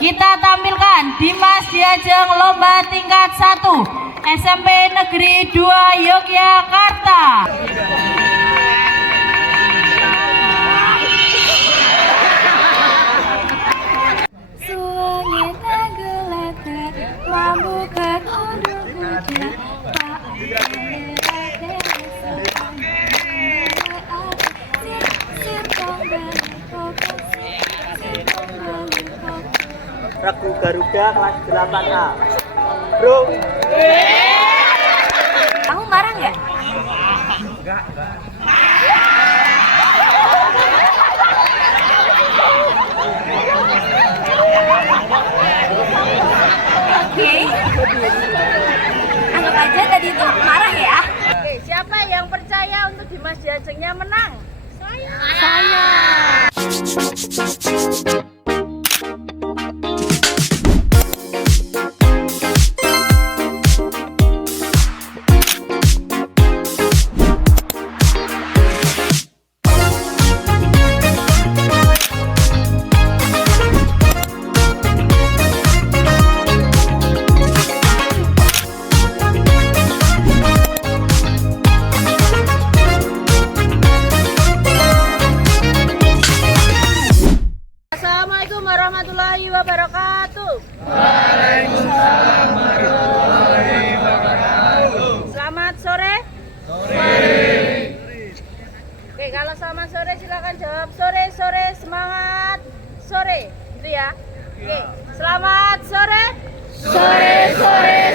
Kita tampilkan Dimas Diajeng Lomba Tingkat 1 SMP Negeri 2 Yogyakarta. Regu Garuda kelas 8A. Bro. Kamu marah nggak? Enggak. Oke. Anggap aja tadi itu marah ya. Oke, siapa yang percaya untuk Dimas Diajengnya menang? Saya. Assalamualaikum warahmatullahi wabarakatuh. Waalaikumsalam warahmatullahi wabarakatuh. Selamat sore. Sore. Oke, kalau selamat sore silakan jawab sore semangat sore, gitu ya. Oke, selamat sore. Sore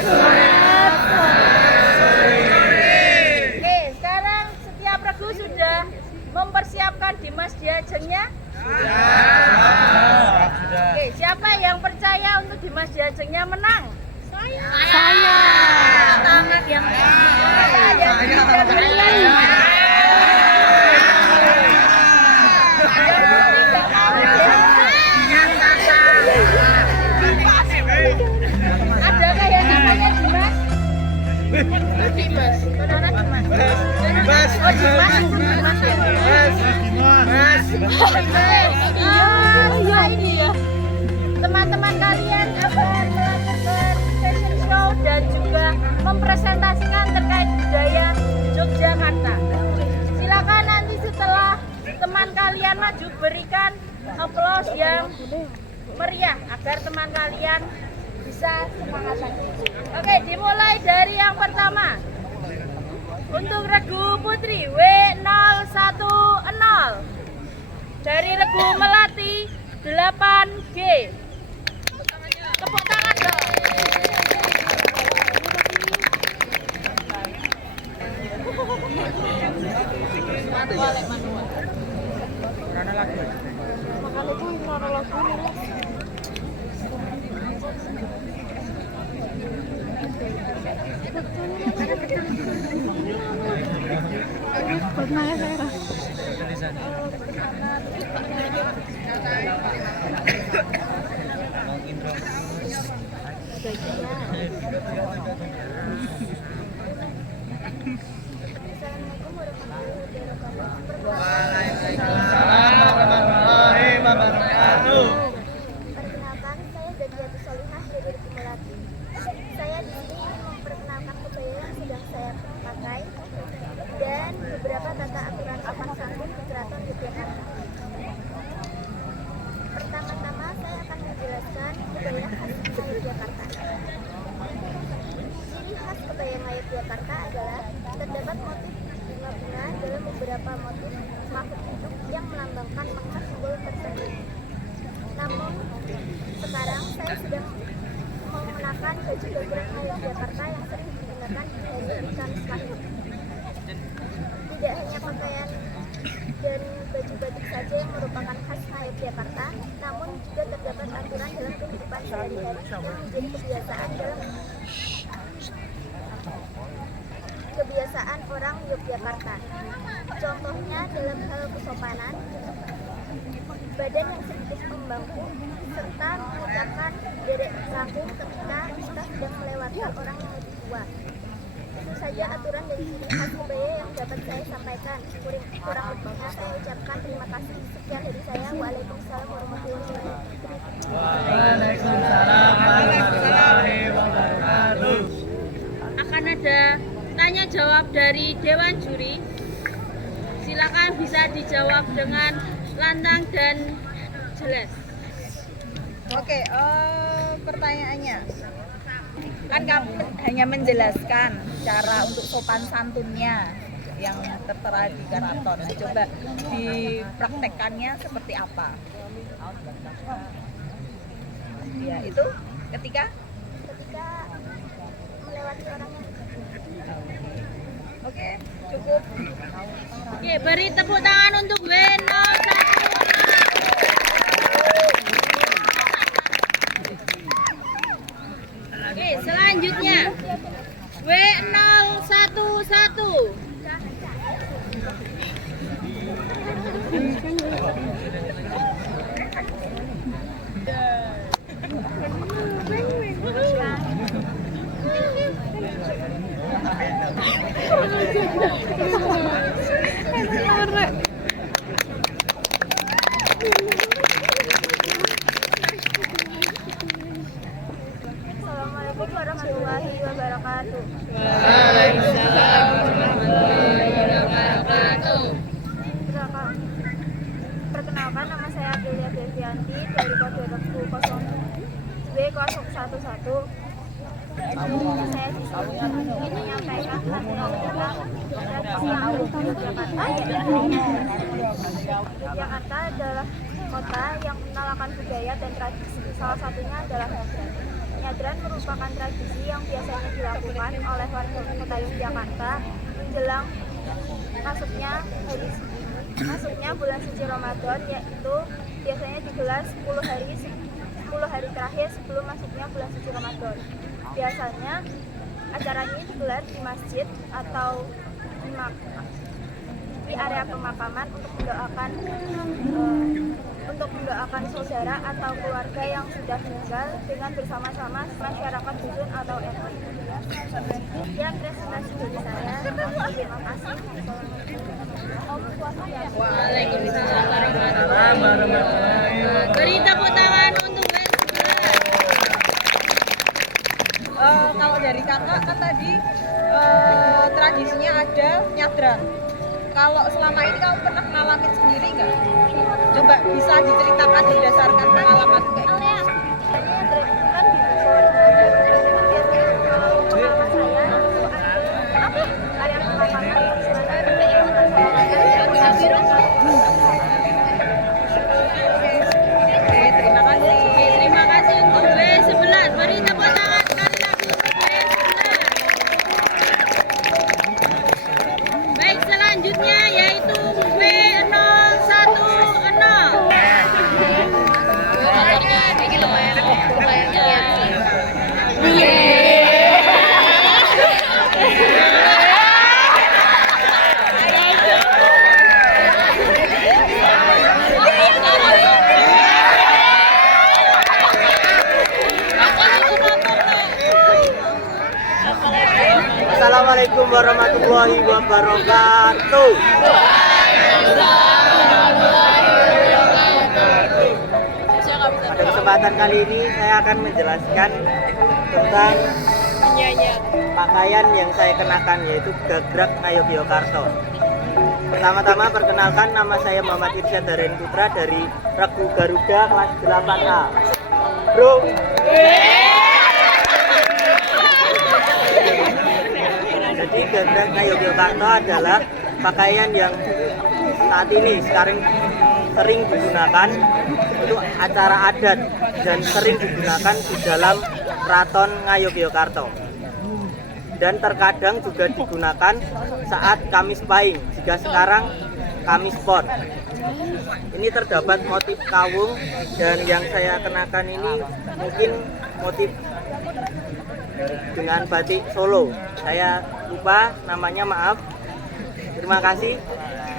Semangat sore. Oke, sekarang setiap regu sudah mempersiapkan Dimas Diajengnya. Oke, siapa yang percaya untuk Dimas Diajengnya menang? Saya. Tangan yang Adakah yang namanya Dimas? Dimas. Saudara Dimas. Oh, Dimas ya. Iya ini ya. Teman-teman kalian akan melakukan fashion show dan juga mempresentasikan terkait budaya Yogyakarta. Silakan nanti setelah teman kalian maju berikan aplaus yang meriah agar teman kalian bisa semangat lagi. Oke, dimulai dari yang pertama. Untuk regu putri W010 dari regu Melati 8G. Tepuk tangan dong. Perkenalkan, saya Dadiati Solihah dari Regu Melati. Saya di sini ingin memperkenalkan kebaya yang sedang saya pakai dan beberapa tata aturan sopan santun di Keraton Yogyakarta. Pertama-tama saya akan menjelaskan kebaya khas Yogyakarta. Ciri khas kebaya Yogyakarta adalah terdapat motif bunga-bunga dalam beberapa motif makhluk hidup yang melambangkan makna simbol tersebut. Namun, sekarang saya sedang mengenakan baju gamblang Yogyakarta yang sering digunakan di hari Kamis Pahing. Tidak hanya pakaian dan baju batik saja yang merupakan khas Yogyakarta, namun juga terdapat aturan dalam kehidupan sehari-hari yang menjadi kebiasaan orang Yogyakarta. Contohnya dalam hal kesopanan, badan yang sedikit membangkuk, serta mengucapkan derek sambung ketika kita sedang melewatkan orang yang lebih tua. Itu saja aturan dan ciri khas kebaya yang dapat saya sampaikan. Kurang lebihnya saya ucapkan terima kasih. Sekian dari saya. Waalaikumsalam warahmatullahi wabarakatuh. Waalaikumsalam warahmatullahi wabarakatuh. Akan ada tanya jawab dari Dewan Juri. Silakan bisa dijawab dengan lantang dan jelas. Oke, pertanyaannya kan kamu hanya menjelaskan cara untuk sopan santunnya yang tertera di karaton. Nah, coba dipraktekkannya seperti apa? Ya, itu ketika melewati orang yang Oke, cukup. Oke, beri tepuk tangan untuk W01. Oke, selanjutnya W011. Assalamualaikum warahmatullahi wabarakatuh. Perkenalkan, nama saya Adelia Devianti dari kode Reksu 0B011. Saya di sini ingin menyampaikan tentang tradisi yang ada di Yogyakarta. Yogyakarta adalah kota yang kenal akan budaya dan tradisi. Salah satunya adalah nyadran. Nyadran merupakan tradisi yang biasanya dilakukan oleh warga kota Yogyakarta menjelang masuknya bulan suci Ramadan, yaitu biasanya digelar 10 hari terakhir sebelum masuknya bulan suci Ramadan. Biasanya acara ini digelar di masjid atau di area pemakaman untuk mendoakan saudara atau keluarga yang sudah meninggal dengan bersama-sama masyarakat dusun atau RT. Ya, presentasi dari saya. Terima kasih. Waalaikumsalam warahmatullahi wabarakatuh. Beri tepuk tangan untuk Kalau dari kakak kan tadi tradisinya ada nyadran. Kalau selama ini kamu pernah ngalamin sendiri nggak? Coba bisa diceritakan berdasarkan pengalaman kayak gitu. Terima kasih. Terima kasih untuk W11. Beri tepuk tangan sekali lagi untuk W11. Baik, selanjutnya yaitu W010. Assalamualaikum warahmatullahi wabarakatuh. Pada kesempatan kali ini saya akan menjelaskan tentang pakaian yang saya kenakan, yaitu Gagrag Ngayogyakarta. Pertama-tama perkenalkan, nama saya Muhammad Irsyad Daren Putra dari Regu Garuda kelas 8A. Bro. Jadi Gagrag Ngayogyakarta adalah pakaian yang saat ini sekarang sering digunakan untuk acara adat dan sering digunakan di dalam Keraton Ngayogyakarta. Dan terkadang juga digunakan saat Kamis Pahing, jika sekarang Kamis Pon. Ini terdapat motif kawung, dan yang saya kenakan ini mungkin motif dengan batik Solo. Saya lupa namanya, maaf. Terima kasih.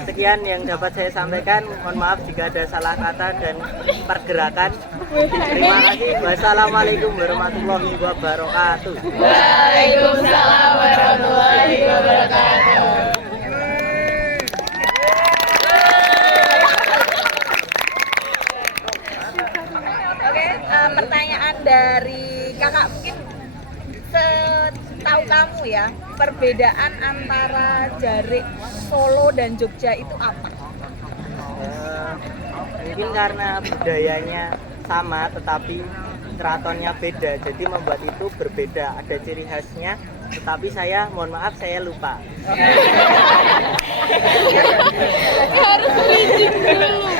Sekian yang dapat saya sampaikan. Mohon maaf jika ada salah kata dan pergerakan. Terima kasih. Wassalamualaikum warahmatullahi wabarakatuh. Waalaikumsalam warahmatullahi wabarakatuh. dari kakak mungkin setahu kamu ya, perbedaan antara Jarik Solo dan Jogja itu apa? Mungkin karena budayanya sama tetapi keratonnya beda, jadi membuat itu berbeda, ada ciri khasnya, tetapi saya mohon maaf saya lupa. Harus izin dulu.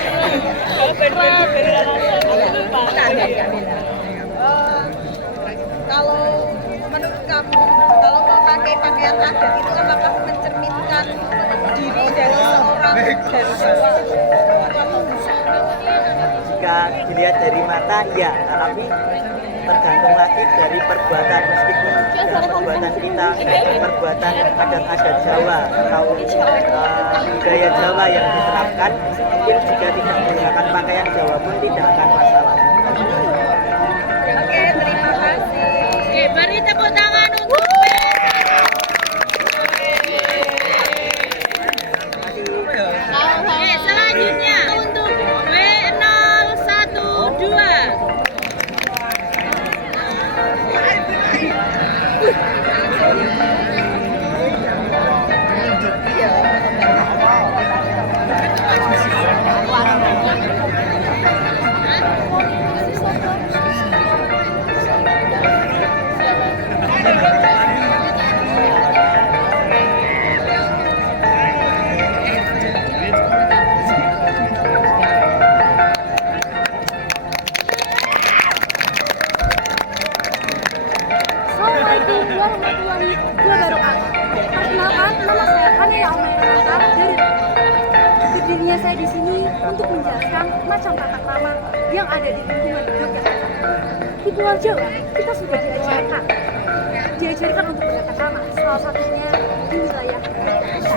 Kalau menurut kamu, kalau memakai pakaian adat itu apakah mencerminkan diri dari seorang dari Jawa? Jika dilihat dari mata, ya, tetapi tergantung lagi dari perbuatan, meskipun perbuatan kita perbuatan adat-adat Jawa atau budaya Jawa yang diterapkan, mungkin jika tidak menggunakan pakaian Jawa pun tidak akan masalah. Oke, terima kasih. Oke, beri tepuk tangan untuk Oke, selanjutnya untuk W012. Assalamualaikum warahmatullahi wabarakatuh. Perkenalkan, nama saya Hanaya Aumairata dari berdirinya saya di sini untuk menjelaskan macam tata krama yang ada di lingkungan Yogyakarta. Di Pulau Jawa, kita sudah diajarkan untuk bertata krama, salah satunya di wilayah Yogyakarta.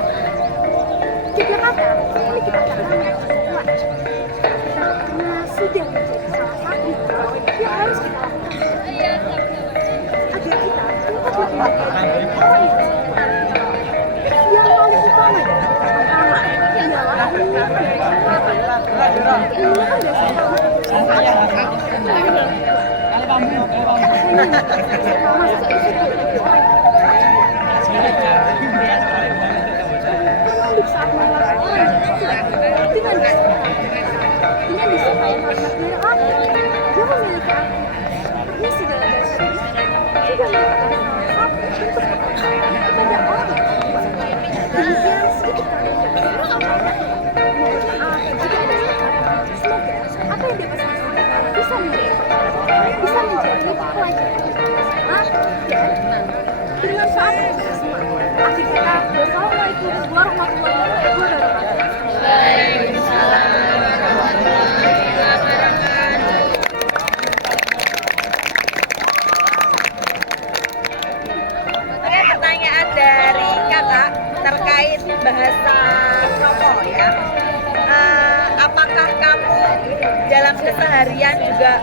Yogyakarta memiliki tata krama yang cukup kuat karena sudah menjadi salah satu hal yang harus kita lakukan agar kita dapat lebih orang yang sempurna. Yang paling utama dari tata krama adalah menggunakan dasar bisa menjadi pelajaran dan bermanfaat untuk kita semua. Akhir kata, wassalamualaikum warahmatullahi wabarakatuh. Oke, pertanyaan dari kakak terkait bahasa Kromo ya. Apakah kamu dalam keseharian juga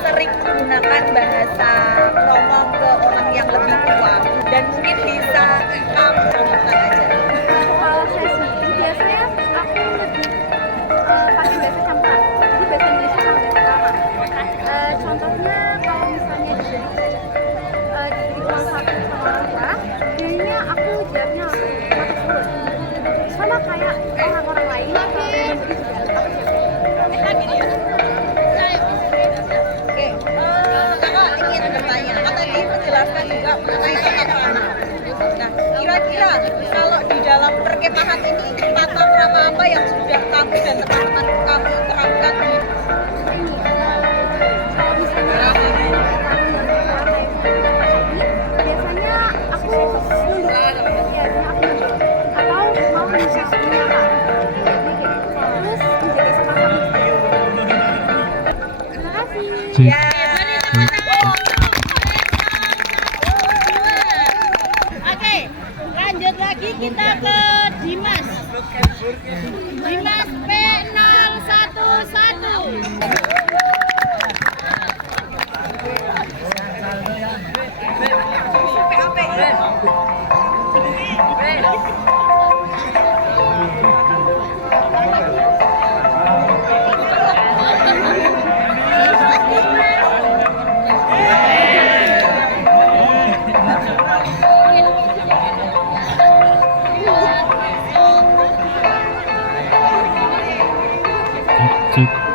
sering menggunakan bahasa Kromo ke orang yang lebih tua, dan mungkin bisa kamu contohkan aja? Kalau saya sendiri biasanya aku lebih pakai bahasa campuran, jadi bahasa Indonesia sama bahasa Krama. Contohnya kalau misalnya di kelas 1 sama orang tua, biasanya aku jawabnya langsung mata surut, sama kayak orang-orang lain kalau juga aku Oke, kakak ingin bertanya, kan tadi menjelaskan juga mengenai tata krama. Nah, kira-kira kalau di dalam perkemahan ini tata krama apa yang sudah kamu dan teman-teman kamu terapkan di kalau misalnya biasanya aku nunduk, biasanya aku nunduk atau mau menyapa, terus menjaga sama-sama. Terima kasih. ya? Oke, lanjut lagi kita ke Dimas. Dimas P011.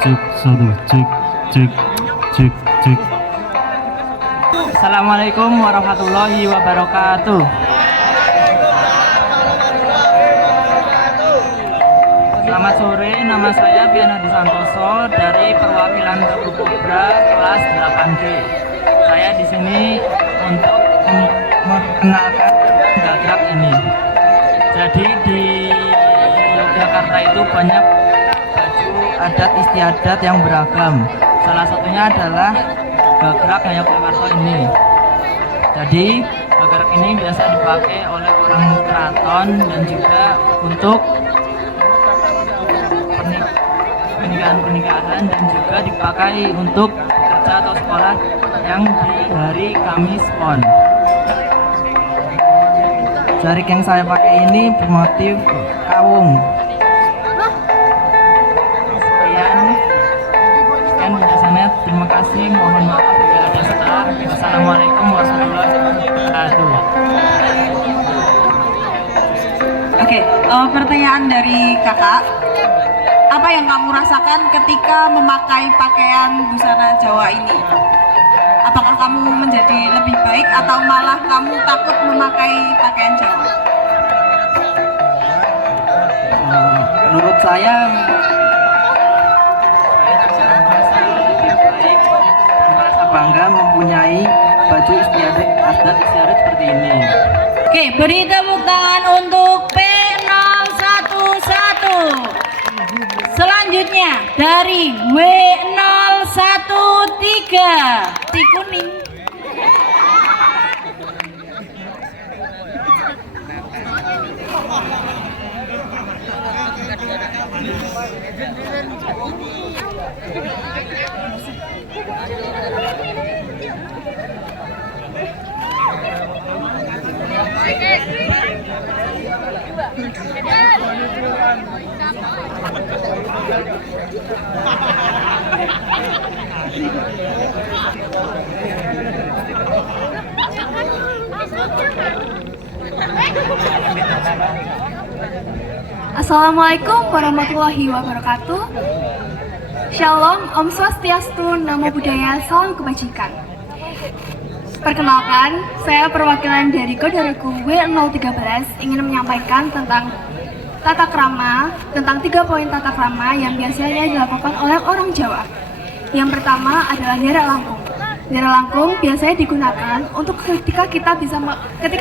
cek satu cek cek cek cek. Assalamualaikum warahmatullahi wabarakatuh. Selamat sore, nama saya Pianadi Santoso dari perwakilan Grup Kobra kelas 8D. Saya di sini untuk memperkenalkan gagrak ini. Jadi di Yogyakarta itu banyak baju adat istiadat yang beragam. Salah satunya adalah gagrak Yogyakarta ini. Jadi gagrak ini biasa dipakai oleh orang keraton dan juga untuk pernikahan dan juga dipakai untuk kerja atau sekolah yang di hari Kamis Pon. Jarik yang saya pakai ini bermotif kawung. Sekian penjelasannya. Terima kasih. Mohon maaf bila ada salah. Wassalamualaikum warahmatullahi wabarakatuh. Oke, pertanyaan dari kakak. Apa yang kamu rasakan ketika memakai pakaian busana Jawa ini? Apakah kamu menjadi lebih baik atau malah kamu takut memakai pakaian Jawa? Menurut saya merasa bangga mempunyai baju istiadat adat istiadat seperti ini. Oke, beri tepuk tangan untuk P011. Selanjutnya dari W013 si kuning. Assalamualaikum warahmatullahi wabarakatuh. Shalom, Om Swastiastu, Namo Buddhaya, Salam Kebajikan. Perkenalkan, saya perwakilan dari Kodariku W013 ingin menyampaikan tentang tata krama, tentang 3 poin tata krama yang biasanya dilakukan oleh orang Jawa. Yang pertama adalah derek langkung. Derek langkung biasanya digunakan untuk ketika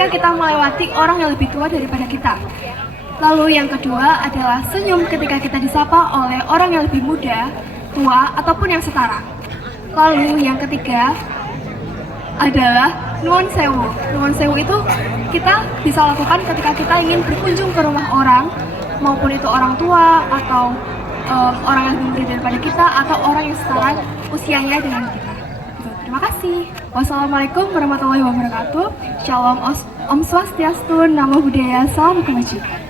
kita melewati orang yang lebih tua daripada kita. Lalu yang kedua adalah senyum ketika kita disapa oleh orang yang lebih muda, tua, ataupun yang setara. Lalu yang ketiga adalah nuwun sewu. Nuwun sewu itu kita bisa lakukan ketika kita ingin berkunjung ke rumah orang, maupun itu orang tua atau orang yang lebih muda daripada kita atau orang yang setara usianya dengan kita. Terima kasih. Wassalamualaikum warahmatullahi wabarakatuh. Shalom, Om Swastiastu, Namo Buddhaya, Salam Kebajikan.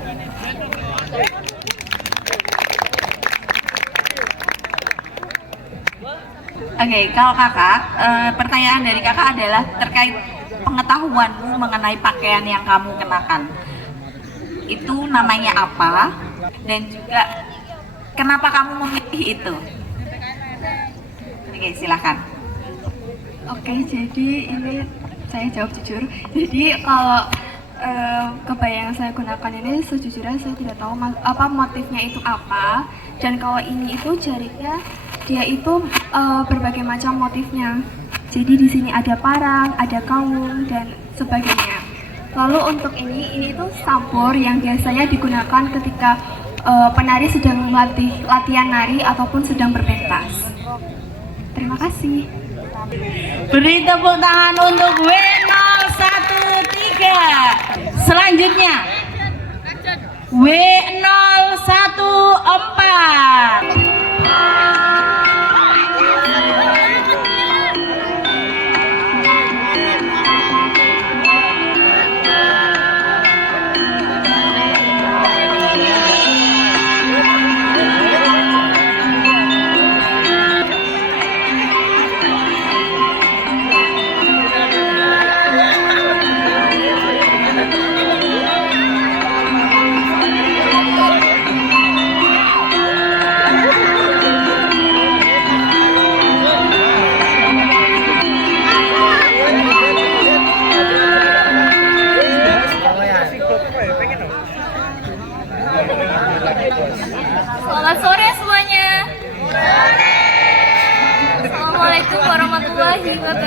Oke, kalau kakak, pertanyaan dari kakak adalah terkait pengetahuanmu mengenai pakaian yang kamu kenakan. Itu namanya apa? Dan juga kenapa kamu memilih itu? Oke, silakan. Oke, jadi ini saya jawab jujur. Jadi kalau kebaya yang saya gunakan ini sejujurnya saya tidak tahu apa motifnya itu apa. Dan kalau ini itu jariknya dia itu berbagai macam motifnya. Jadi di sini ada parang, ada kawung dan sebagainya. Lalu untuk ini itu sampur yang biasanya digunakan ketika penari sedang latihan nari ataupun sedang berpentas. Terima kasih. Beri tepuk tangan untuk W013. Selanjutnya W014.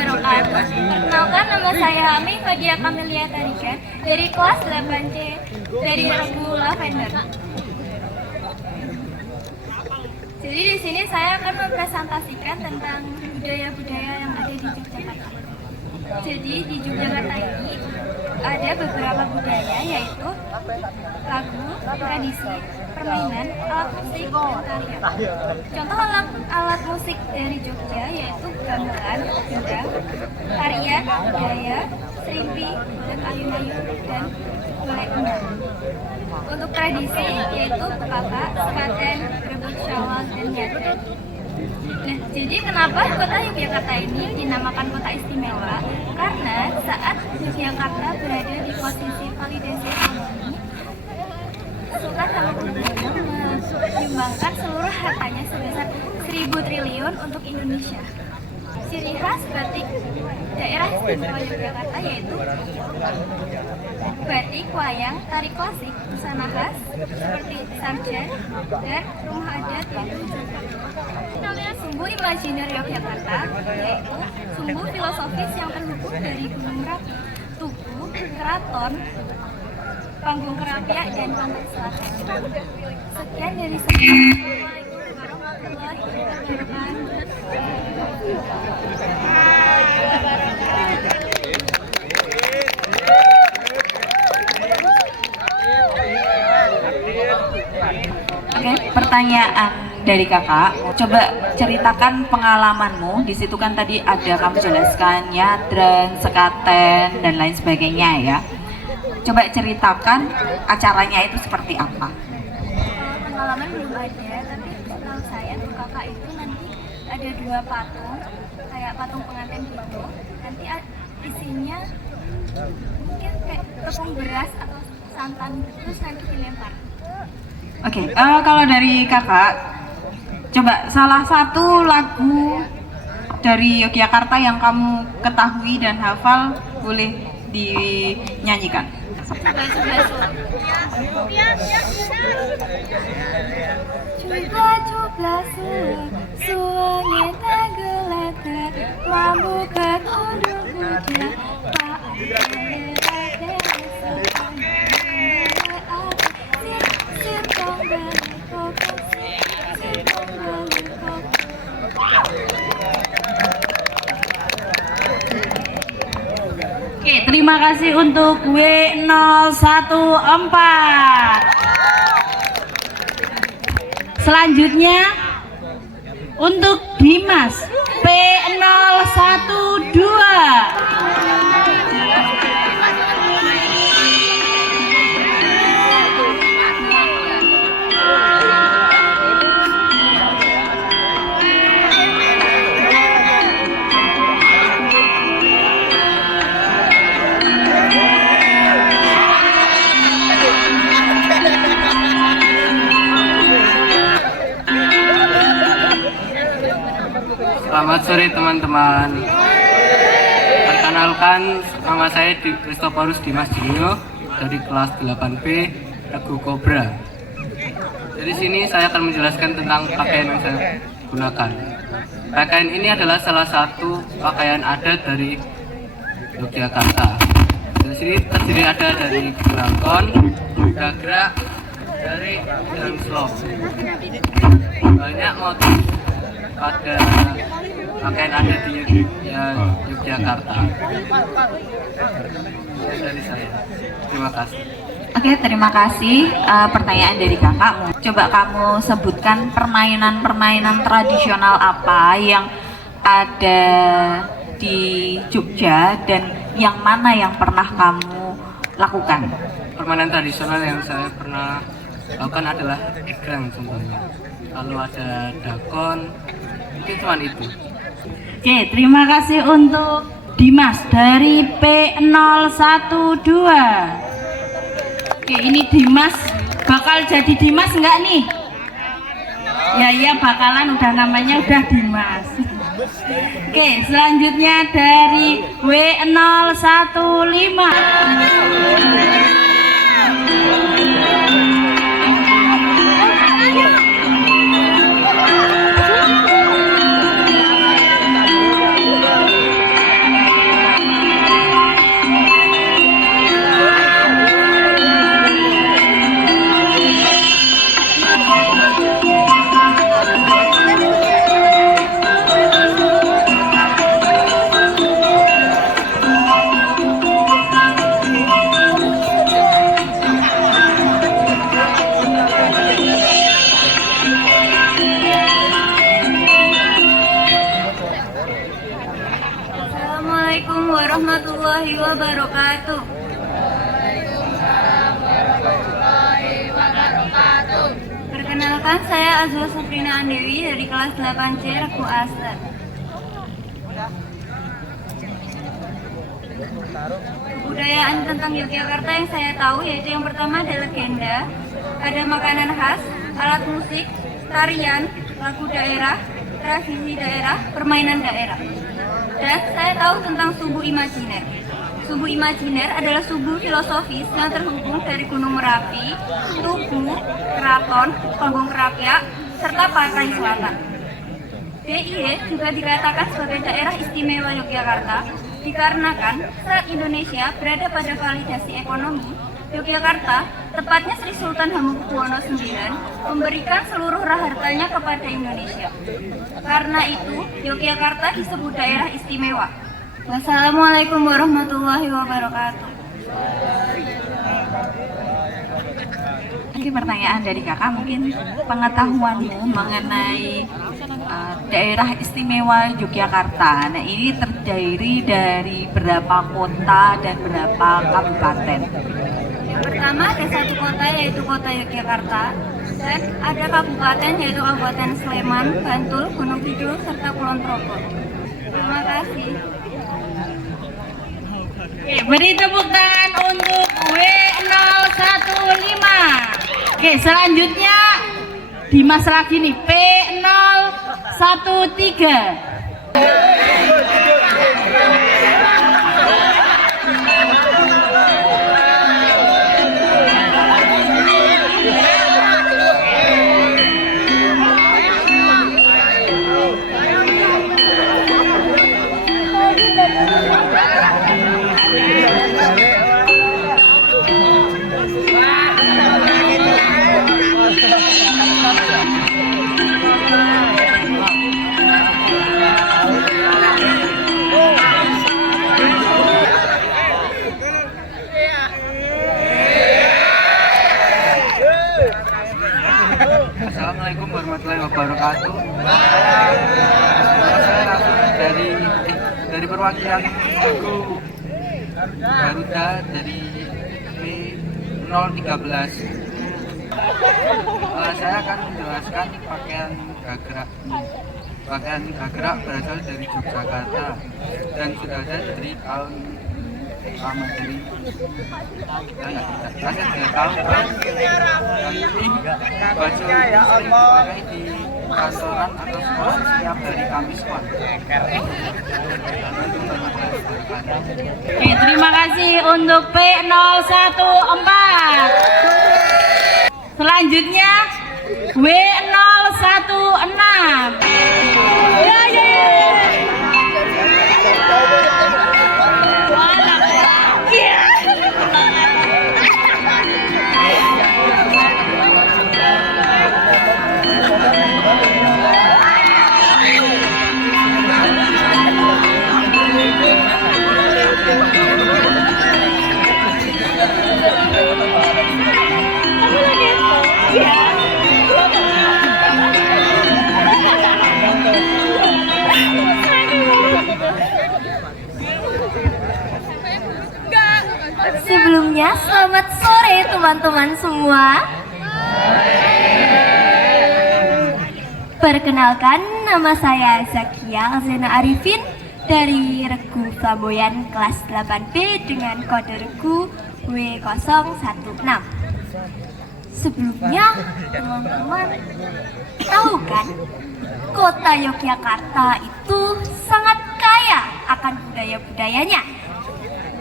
wabarakatuh. Perkenalkan, nama saya Ami Fadia Kamelia Tarika dari kelas 8C dari Regu Lavender. Jadi di sini saya akan mempresentasikan tentang budaya-budaya yang ada di Yogyakarta. Jadi di Yogyakarta ini ada beberapa budaya, yaitu lagu, tradisi, permainan, alat musik, dan tarian. Contoh alat musik dari Jogja yaitu gamelan, gendang, tarian, budaya, serimpi, dan ayun-ayun, dan golek gendang. Untuk tradisi yaitu pepatah, sekaten, rebut syawal, dan nyadran. Nah, jadi kenapa kota Yogyakarta ini dinamakan kota istimewa? Karena saat Yogyakarta berada di posisi validasi ekonomi, Sultan Hamengkubuwono menyumbangkan seluruh hartanya sebesar 1.000 triliun untuk Indonesia. Ciri khas batik daerah istimewa Yogyakarta yaitu batik, wayang, tari klasik, busana khas seperti sarjan, dan rumah adat yaitu sumbu imajiner Yogyakarta yaitu sumbu filosofis yang terhubung dari Gunung Merapi, Tugu, Keraton, Panggung Kerapiak, dan Pantai Selatan. Sekian dari saya. Assalamualaikum warahmatullahi wabarakatuh. Oke, pertanyaan dari kakak. Coba ceritakan pengalamanmu. Di situ kan tadi ada kamu jelaskan nyadran, sekaten, dan lain sebagainya ya. Coba ceritakan acaranya itu seperti apa. Pengalaman belum ada, tapi setahu saya tuh kakak itu nanti ada 2 patung, kayak patung pengantin gitu. Nanti isinya mungkin kayak tepung beras atau santan, terus nanti dilempar. Oke, kalau dari kakak, coba salah satu lagu dari Yogyakarta yang kamu ketahui dan hafal boleh dinyanyikan. Coba suanya tanggelata, mambukan udung kuda, Pak Oke, terima kasih untuk W014. Selanjutnya untuk Dimas P012. Selamat sore teman-teman. Perkenalkan, nama saya Christophorus Dimas Jinyo dari kelas 8B Regu Kobra. Dari sini saya akan menjelaskan tentang pakaian yang saya gunakan. Pakaian ini adalah salah satu pakaian adat dari Yogyakarta. Dari sini terdiri ada dari gelangkon, gagrak, dari dan slop. Banyak motif pada pakaian adat di Yogyakarta. Dari saya. Terima kasih. Oke, terima kasih. Pertanyaan dari kakakmu. Coba kamu sebutkan permainan-permainan tradisional apa yang ada di Jogja dan yang mana yang pernah kamu lakukan? Permainan tradisional yang saya pernah lakukan adalah egrang contohnya. Lalu ada dakon, mungkin cuma itu. Oke, terima kasih untuk Dimas dari P012. Oke, ini Dimas bakal jadi Dimas enggak nih? Ya iya bakalan, udah namanya udah Dimas. Oke, selanjutnya dari W015. Assalamualaikum warahmatullahi wabarakatuh. Perkenalkan, saya Azwa Sabrina Andewi dari kelas 8C Regu Aster. Kebudayaan tentang Yogyakarta yang saya tahu yaitu yang pertama ada legenda, ada makanan khas, alat musik, tarian, lagu daerah, tradisi daerah, permainan daerah. Dan saya tahu tentang subuh imajiner. Subuh imajiner adalah subuh filosofis yang terhubung dari Gunung Merapi, Tugu, Keraton, Panggung Kerapia, serta Pantai Selatan. DIY juga dikatakan sebagai daerah istimewa Yogyakarta dikarenakan saat Indonesia berada pada validasi ekonomi, Yogyakarta, tepatnya Sri Sultan Hamengkubuwono IX, memberikan seluruh hartanya kepada Indonesia. Karena itu, Yogyakarta disebut daerah istimewa. Wassalamualaikum warahmatullahi wabarakatuh. Ini pertanyaan dari kakak, mungkin pengetahuanmu mengenai daerah istimewa Yogyakarta. Nah, ini terdiri dari berapa kota dan berapa kabupaten? Yang pertama ada satu kota yaitu kota Yogyakarta, dan ada kabupaten yaitu Kabupaten Sleman, Bantul, Gunung Kidul, serta Kulon Progo. Terima kasih. Oke, beri tepuk tangan untuk W015. Oke, selanjutnya Dimas lagi nih, P013. Assalamualaikum warahmatullahi wabarakatuh. Saya dari perwakilan suku Garuda dari P013. Saya akan menjelaskan pakaian gagrak berasal dari Yogyakarta dan sudah ada dari tahun lama dari saya tidak tahu kan. Dan ini baju sering dipakai di kantoran atau sekolah setiap hari Kamis, Pak. Oke, terima kasih untuk P014. Selanjutnya W016. Ya, ya, ya. Sebelumnya, selamat sore teman-teman semua. Perkenalkan, nama saya Zakia Alzena Arifin dari Regu Flamboyan kelas 8B dengan kode regu W016. Sebelumnya, teman-teman tahu kan, kota Yogyakarta itu sangat kaya akan budaya-budayanya.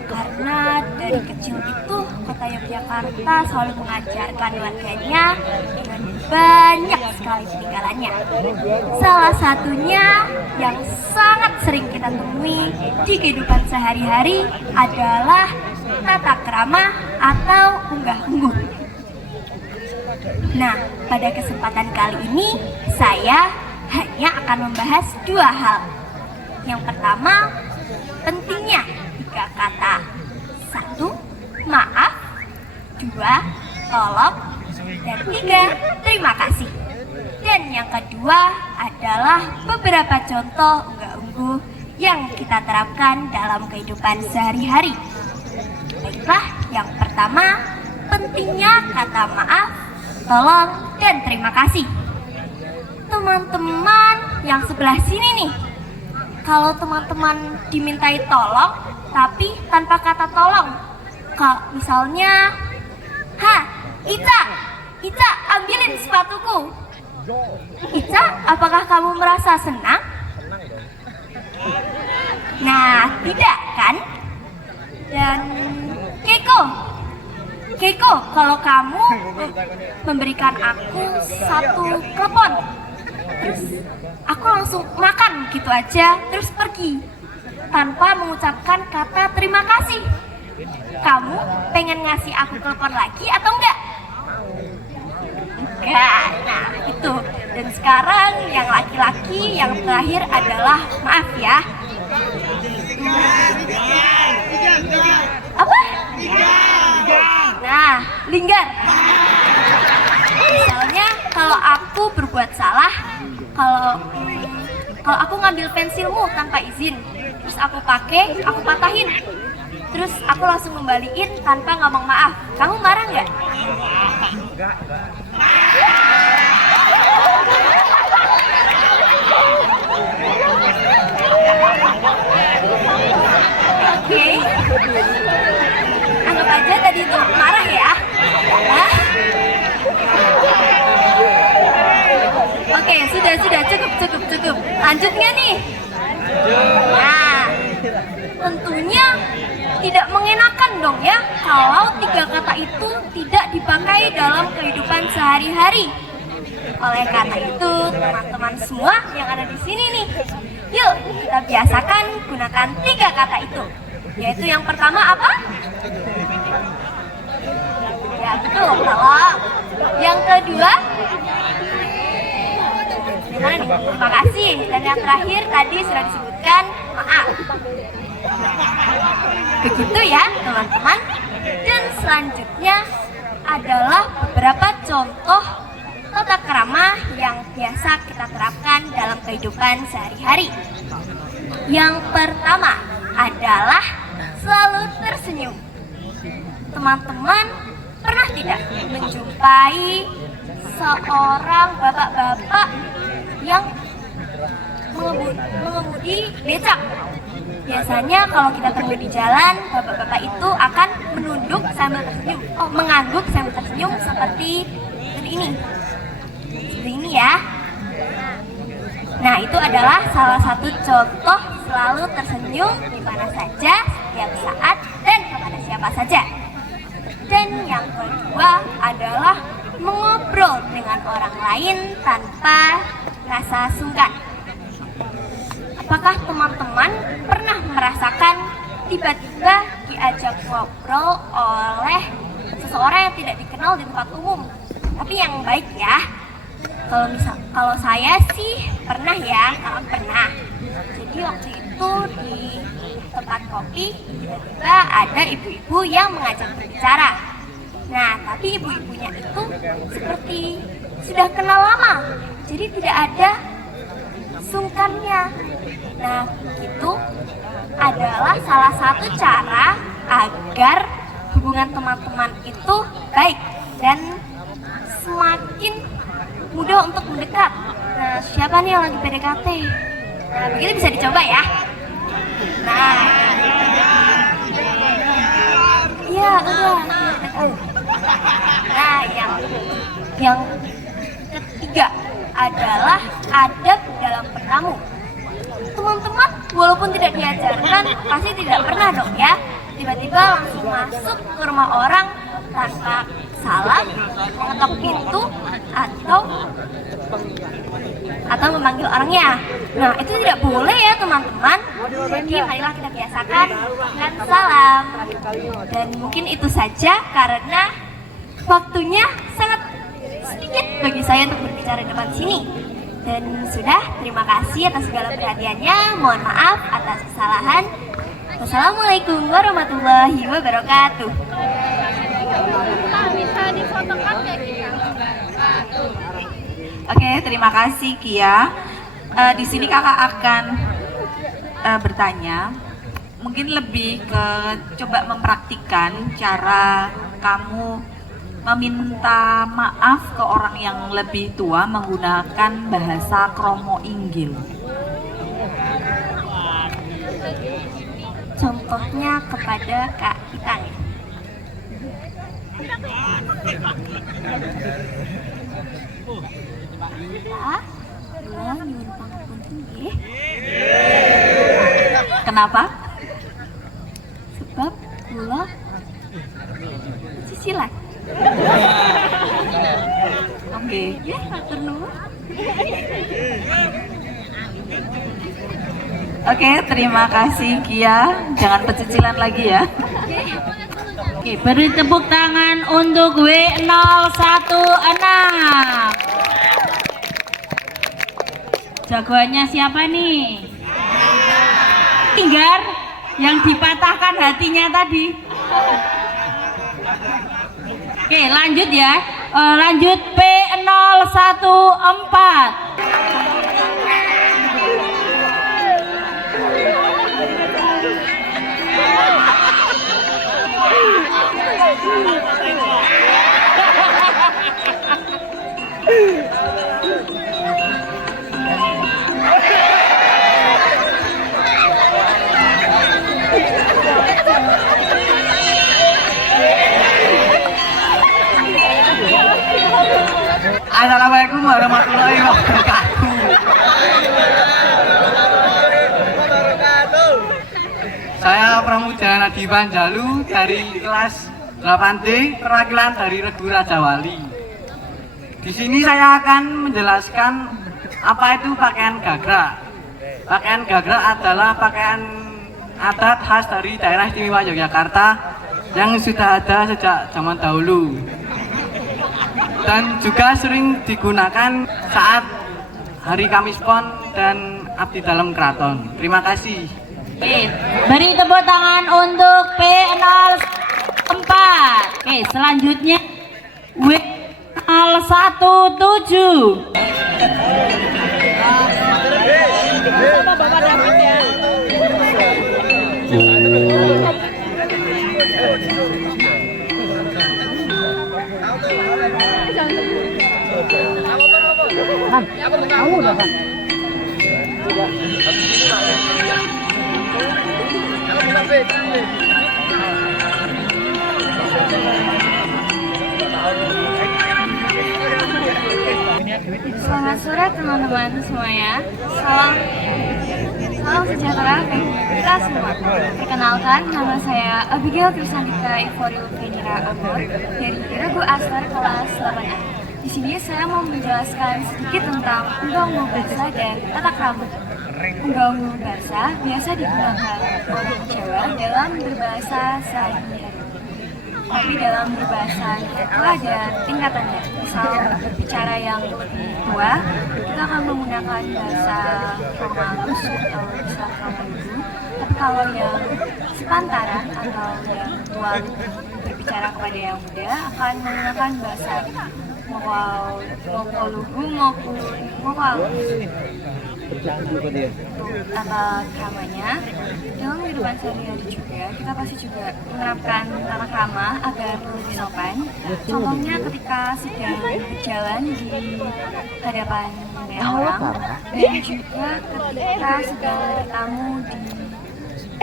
Karena dari kecil itu kota Yogyakarta selalu mengajarkan warganya dengan banyak sekali peninggalannya. Salah satunya yang sangat sering kita temui di kehidupan sehari-hari adalah tata krama atau unggah-ungguh. Nah, pada kesempatan kali ini saya hanya akan membahas dua hal. Yang pertama, pentingnya 3 kata. 1, maaf. 2, tolong. Dan 3, terima kasih. Dan yang kedua adalah beberapa contoh unggah-ungguh yang kita terapkan dalam kehidupan sehari-hari. Baiklah, yang pertama, pentingnya kata maaf, tolong, dan terima kasih. Teman-teman yang sebelah sini nih, kalau teman-teman dimintai tolong, tapi tanpa kata tolong, misalnya, Ica, ambilin sepatuku. Ica, apakah kamu merasa senang? Nah, tidak kan? Dan Keiko, kalau kamu memberikan aku satu klepon, terus aku langsung makan gitu aja, terus pergi tanpa mengucapkan kata terima kasih. Kamu pengen ngasih aku klepon lagi atau enggak? Enggak. Nah, itu. Dan sekarang yang laki-laki yang terakhir adalah maaf ya. Apa? Nah, linggar. Misalnya kalau aku berbuat salah, kalau aku ngambil pensilmu tanpa izin, terus aku patahin, terus aku langsung ngembaliin tanpa ngomong maaf, kamu marah nggak? Enggak. Oke. Anggap aja tadi itu marah ya. Oke, sudah cukup. Lanjut nggak nih? Nah, tentunya tidak mengenakan dong ya kalau 3 kata itu tidak dipakai dalam kehidupan sehari-hari. Oleh karena itu, teman-teman semua yang ada di sini nih, yuk kita biasakan gunakan 3 kata itu. Yaitu yang pertama apa? Ya betul, tolong. Yang kedua, gimana nih? Terima kasih. Dan yang terakhir tadi sudah disebutkan maaf. Begitu ya teman-teman. Dan selanjutnya adalah beberapa contoh tata krama yang biasa kita terapkan dalam kehidupan sehari-hari. Yang pertama adalah selalu tersenyum. Teman-teman pernah tidak menjumpai seorang bapak-bapak yang mengemudi becak? Biasanya kalau kita temui di jalan, bapak-bapak itu akan menunduk sambil tersenyum, mengangguk sambil tersenyum seperti ini. Seperti ini ya. Nah, itu adalah salah satu contoh selalu tersenyum di mana saja, setiap saat, dan kepada siapa saja. Dan yang kedua adalah mengobrol dengan orang lain tanpa rasa sungkan. Apakah teman-teman pernah merasakan tiba-tiba diajak ngobrol oleh seseorang yang tidak dikenal di tempat umum, tapi yang baik ya? Kalau saya sih pernah ya, pernah. Jadi waktu itu di tempat kopi tiba-tiba ada ibu-ibu yang mengajak berbicara. Nah, tapi ibu-ibunya itu seperti sudah kenal lama, jadi tidak ada sungkannya. Nah, itu adalah salah satu cara agar hubungan teman-teman itu baik dan semakin mudah untuk mendekat. Nah, siapa nih yang lagi PDKT? Nah, begitu bisa dicoba ya. Nah, iya udah. Nah, yang ketiga adalah adab dalam bertamu. Teman-teman, walaupun tidak diajarkan, pasti tidak pernah dong ya tiba-tiba langsung masuk ke rumah orang tanpa salam, mengetok pintu, atau memanggil orangnya. Nah, itu tidak boleh ya teman-teman. Jadi marilah kita biasakan dengan salam. Dan mungkin itu saja karena waktunya sangat sedikit bagi saya untuk berbicara di depan sini. Dan sudah, terima kasih atas segala perhatiannya. Mohon maaf atas kesalahan. Wassalamualaikum warahmatullahi wabarakatuh. Bisa difotokan ya Kia? Oke, terima kasih Kia. Di sini kakak akan bertanya, mungkin lebih ke coba mempraktikkan cara kamu meminta maaf ke orang yang lebih tua menggunakan bahasa kromo inggil. Contohnya kepada Kak Itang. Nyuwun pangapunten nggih. Kenapa? Sebab kula cicilan. Oke. Nggih, matur nuwun. Oke, terima kasih Kia. Jangan pecicilan lagi ya. Oke, beri tepuk tangan untuk W016. Jagoannya siapa nih? Tinggar yang dipatahkan hatinya tadi. Oke, lanjut ya. Lanjut P014. Assalamualaikum warahmatullahi wabarakatuh. Saya Pramuja Nadi Panjalu dari kelas 8D perwakilan dari Regu Raja Wali. Di sini saya akan menjelaskan apa itu pakaian gagrak. Pakaian gagrak adalah pakaian adat khas dari daerah istimewa Yogyakarta yang sudah ada sejak zaman dahulu dan juga sering digunakan saat Hari Kamis Pon dan Abdi Dalam Keraton. Terima kasih. Oke, beri tepuk tangan untuk P04. Oke, selanjutnya W017. Selamat sore teman-teman semuanya. Salam sejahtera bagi kita semua. Perkenalkan, nama saya Abigail Trisantika Ivoril Venira Amor dari Regu Aster kelas 8A. Di sini saya mau menjelaskan sedikit tentang unggal-unggal bahasa dan tata krama. Unggal-unggal bahasa biasa digunakan oleh Jawa dalam berbahasa sehari-hari. Tapi dalam berbahasa itu ada tingkatannya. Misal berbicara yang lebih tua, kita akan menggunakan bahasa formalus atau bahasa formalus. Tapi kalau yang sepantaran atau yang tua berbicara kepada yang muda akan menggunakan bahasa mokolugu mokalus. Tata kramanya dalam kehidupan sehari-hari juga kita pasti juga menerapkan tata krama agar lebih sopan. Contohnya ketika sedang berjalan di hadapan banyak orang dan juga ketika sedang bertamu di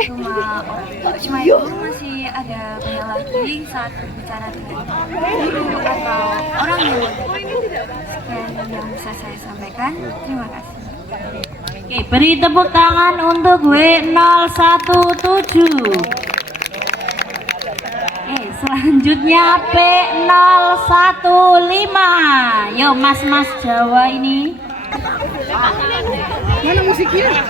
rumah orang. Cuma itu masih ada banyak lagi saat berbicara dengan guru atau orang yang sekian yang bisa saya sampaikan. Terima kasih. Oke, beri tepuk tangan untuk W017. Oke, selanjutnya P015. Yo, mas-mas Jawa ini. Mana musiknya?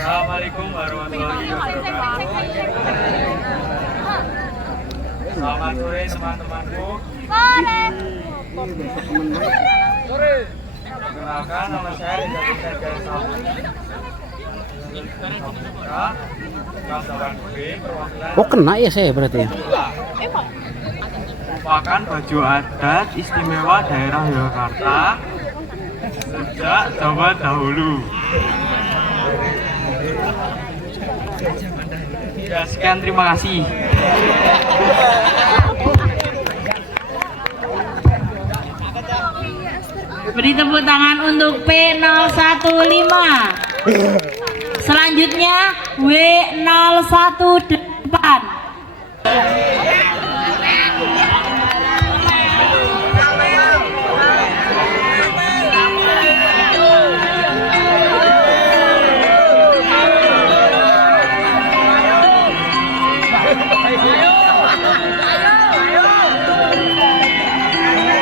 Assalamualaikum warahmatullahi wabarakatuh. sore teman-temanku. Sore. Perkenalkan, nama saya Rizal Jaya Sabu. Kelas 8B perwakilan. Oh kena ya saya berarti. Merupakan baju adat istimewa daerah Yogyakarta sejak zaman dahulu. Ya, sekian, terima kasih. Beri tepuk tangan untuk P015. Selanjutnya W018. Perkenalkan saya Putri Cilandak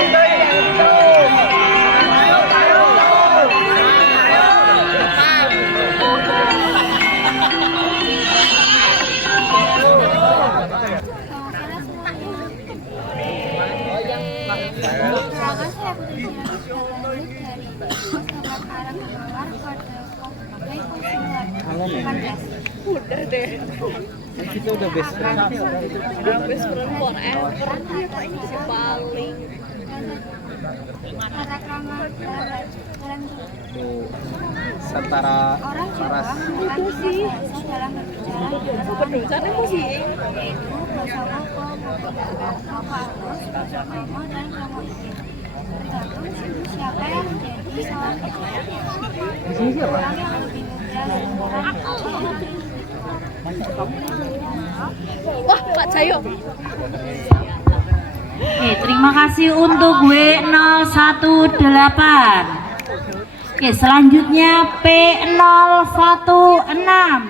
dari Pusat Arah Keluar Kode Komunikasi Konsulat 18. Udah deh. Kita udah best friend. Best friend forever. Ini si paling. Tata krama dalam Setara orang Jawa paras. itu sih dalam berbicara Berdosa emosi. yaitu bahasa koko, koko halus, bahasa kromo, dan kromo ikin. Tergantung siapa yang menjadi salah orang yang lebih muda Wah, Pak Jayo. Oke, terima kasih untuk W018. Oke, selanjutnya P016.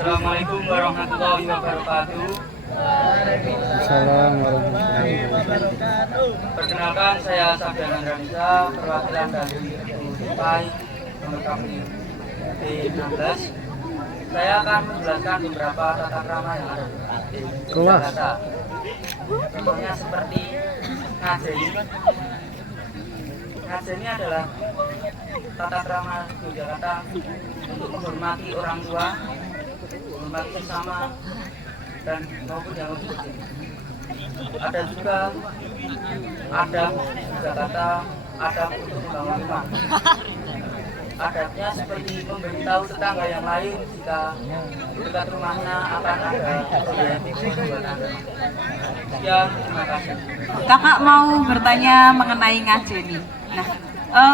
Assalamualaikum warahmatullahi wabarakatuh. Salam warahmatullahi wabarakatuh. Perkenalkan, saya Sabdan Andranisa, perwakilan dari UPAI nomor kami P16. Saya akan menjelaskan beberapa tata krama yang ada di Jakarta. Contohnya seperti ngajeni. Ngajeni adalah tata krama di Jakarta untuk menghormati orang tua, menghormati sesama, dan maupun yang lebih kecil. Ada juga adab di Jakarta, adab untuk membangun rumah. Adabnya seperti memberitahu tetangga yang lain jika dekat rumahnya akan ada proyek pembuatan. Sekian, terima kasih. Kakak mau bertanya mengenai ngajeni. Nah,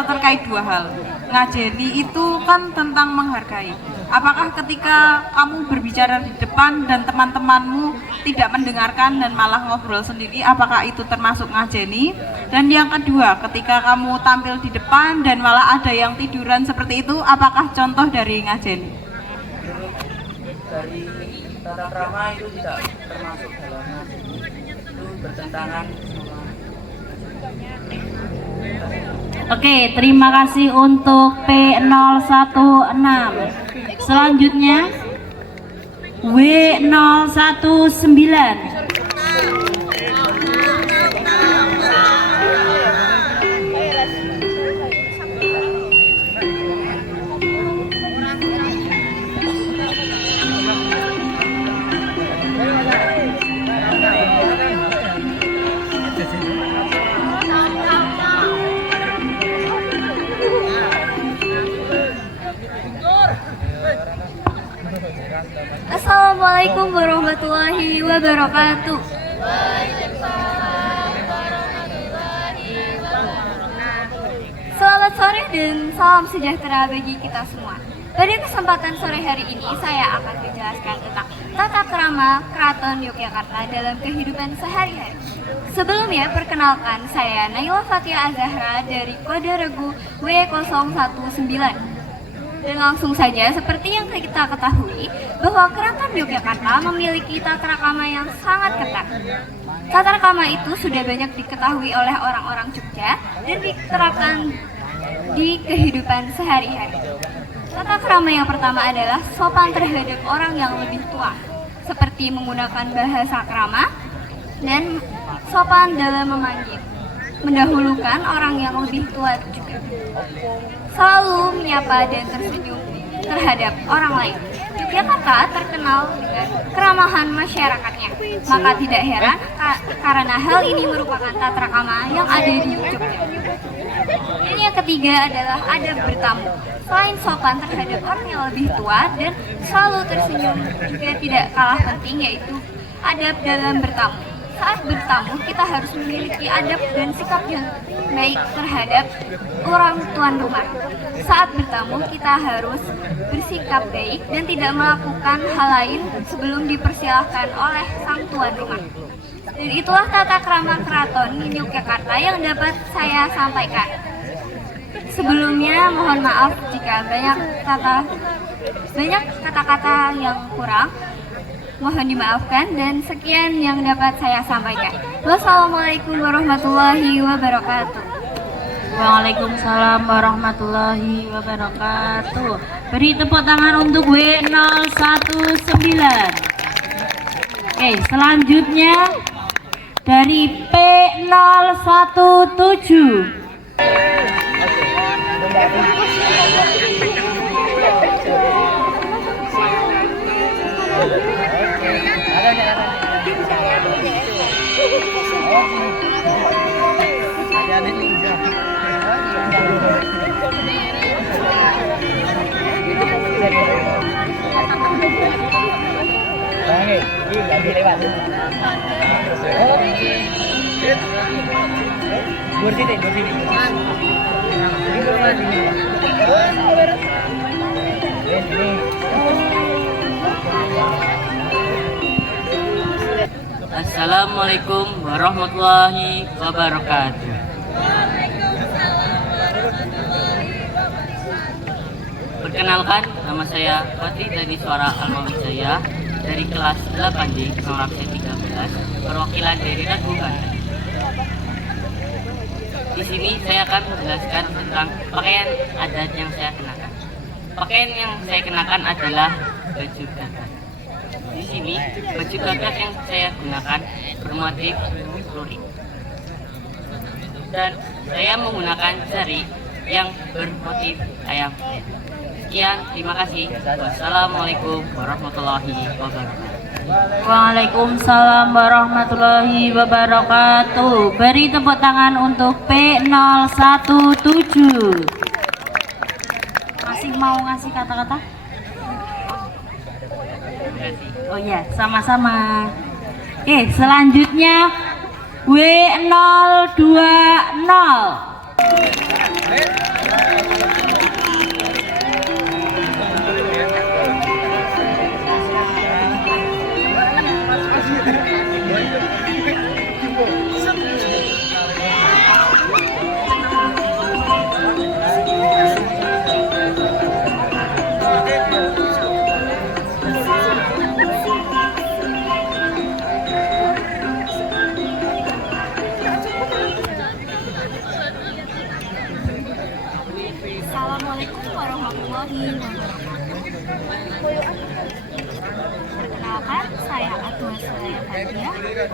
terkait dua hal. Ngajeni itu kan tentang menghargai. Apakah ketika kamu berbicara di depan dan teman-temanmu tidak mendengarkan dan malah ngobrol sendiri, apakah itu termasuk ngajeni? Dan yang kedua, ketika kamu tampil di depan dan malah ada yang tiduran seperti itu, apakah contoh dari ngajeni? Dari tata krama itu tidak termasuk dalam ngajeni. Itu bertentangan sama. Oke, terima kasih untuk P016. Selanjutnya W019. Assalamualaikum warahmatullahi wabarakatuh. Selamat sore dan salam sejahtera bagi kita semua. Pada kesempatan sore hari ini, saya akan menjelaskan tentang tata krama Keraton Yogyakarta dalam kehidupan sehari-hari. Sebelumnya, perkenalkan saya Naila Fatia Azahra dari kode regu W019. Dan langsung saja, seperti yang kita ketahui, bahwa Keraton Yogyakarta memiliki tata krama yang sangat ketat. Tata krama itu sudah banyak diketahui oleh orang-orang Jogja dan diterapkan di kehidupan sehari-hari. Tata krama yang pertama adalah sopan terhadap orang yang lebih tua, seperti menggunakan bahasa krama dan sopan dalam memanggil, mendahulukan orang yang lebih tua juga. Selalu menyapa dan tersenyum terhadap orang lain. Yogyakarta terkenal dengan keramahan masyarakatnya, maka tidak heran karena hal ini merupakan tata krama yang ada di Jogja. Dan yang ketiga adalah adab bertamu. Selain sopan terhadap orang yang lebih tua dan selalu tersenyum, juga tidak kalah penting yaitu adab dalam bertamu. Saat bertamu, kita harus memiliki adab dan sikap yang baik terhadap orang tuan rumah. Saat bertamu, kita harus bersikap baik dan tidak melakukan hal lain sebelum dipersilahkan oleh sang tuan rumah. Dan itulah tata krama Keraton Yogyakarta yang dapat saya sampaikan. Sebelumnya mohon maaf jika banyak kata-kata yang kurang. Mohon dimaafkan dan sekian yang dapat saya sampaikan. Wassalamualaikum warahmatullahi wabarakatuh. Waalaikumsalam warahmatullahi wabarakatuh. Beri tepuk tangan untuk W019. Oke, selanjutnya dari P017. Assalamualaikum warahmatullahi wabarakatuh. Perkenalkan, nama saya Fatih dari Suara Almawijaya dari kelas 8D nomor absen 13, perwakilan dari Regu Banten. Di sini saya akan menjelaskan tentang pakaian adat yang saya kenakan. Pakaian yang saya kenakan adalah baju gagat. Di sini baju gagat yang saya gunakan bermotif lurik. Dan saya menggunakan jari yang bermotif ayam. Sekian, terima kasih. Wassalamualaikum warahmatullahi wabarakatuh. Waalaikumsalam warahmatullahi wabarakatuh. Beri tepuk tangan untuk P017. Masih mau ngasih kata-kata? Oh ya, sama-sama. Oke, selanjutnya W020. Assalamualaikum warahmatullahi wabarakatuh. Perkenalkan, saya Atma Suraya Fadia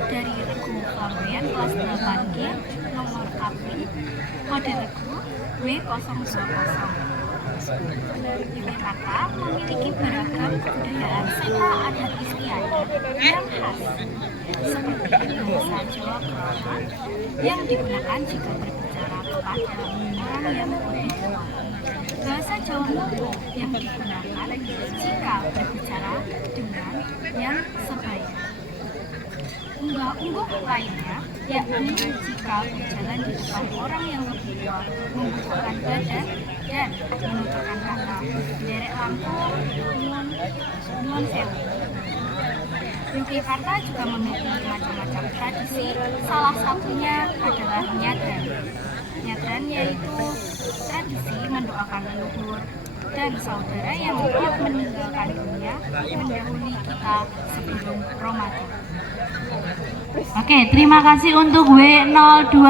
dari Regu Flamboyan kelas 8G nomor Kapling, kode regu W020. Yogyakarta memiliki beragam kebudayaan serta adat istiadat yang khas, seperti bahasa Jawa Krama yang digunakan jika berbicara kepada orang yang lebih tua. Bahasa Jawa Mulu yang digunakan jika berbicara dengan yang sebaya. Unggah-ungguh lainnya yakni jika berjalan di depan orang yang lebih tua, membukakan badan dan menunjukkan kata derek langkung, nyuwun sewu. Yogyakarta juga memiliki macam-macam tradisi, salah satunya adalah nyadran. Nyadran yaitu tradisi mendoakan leluhur dan saudara yang telah meninggalkan dunia mendahului kita sebelum Ramadan. Oke, terima kasih untuk W020.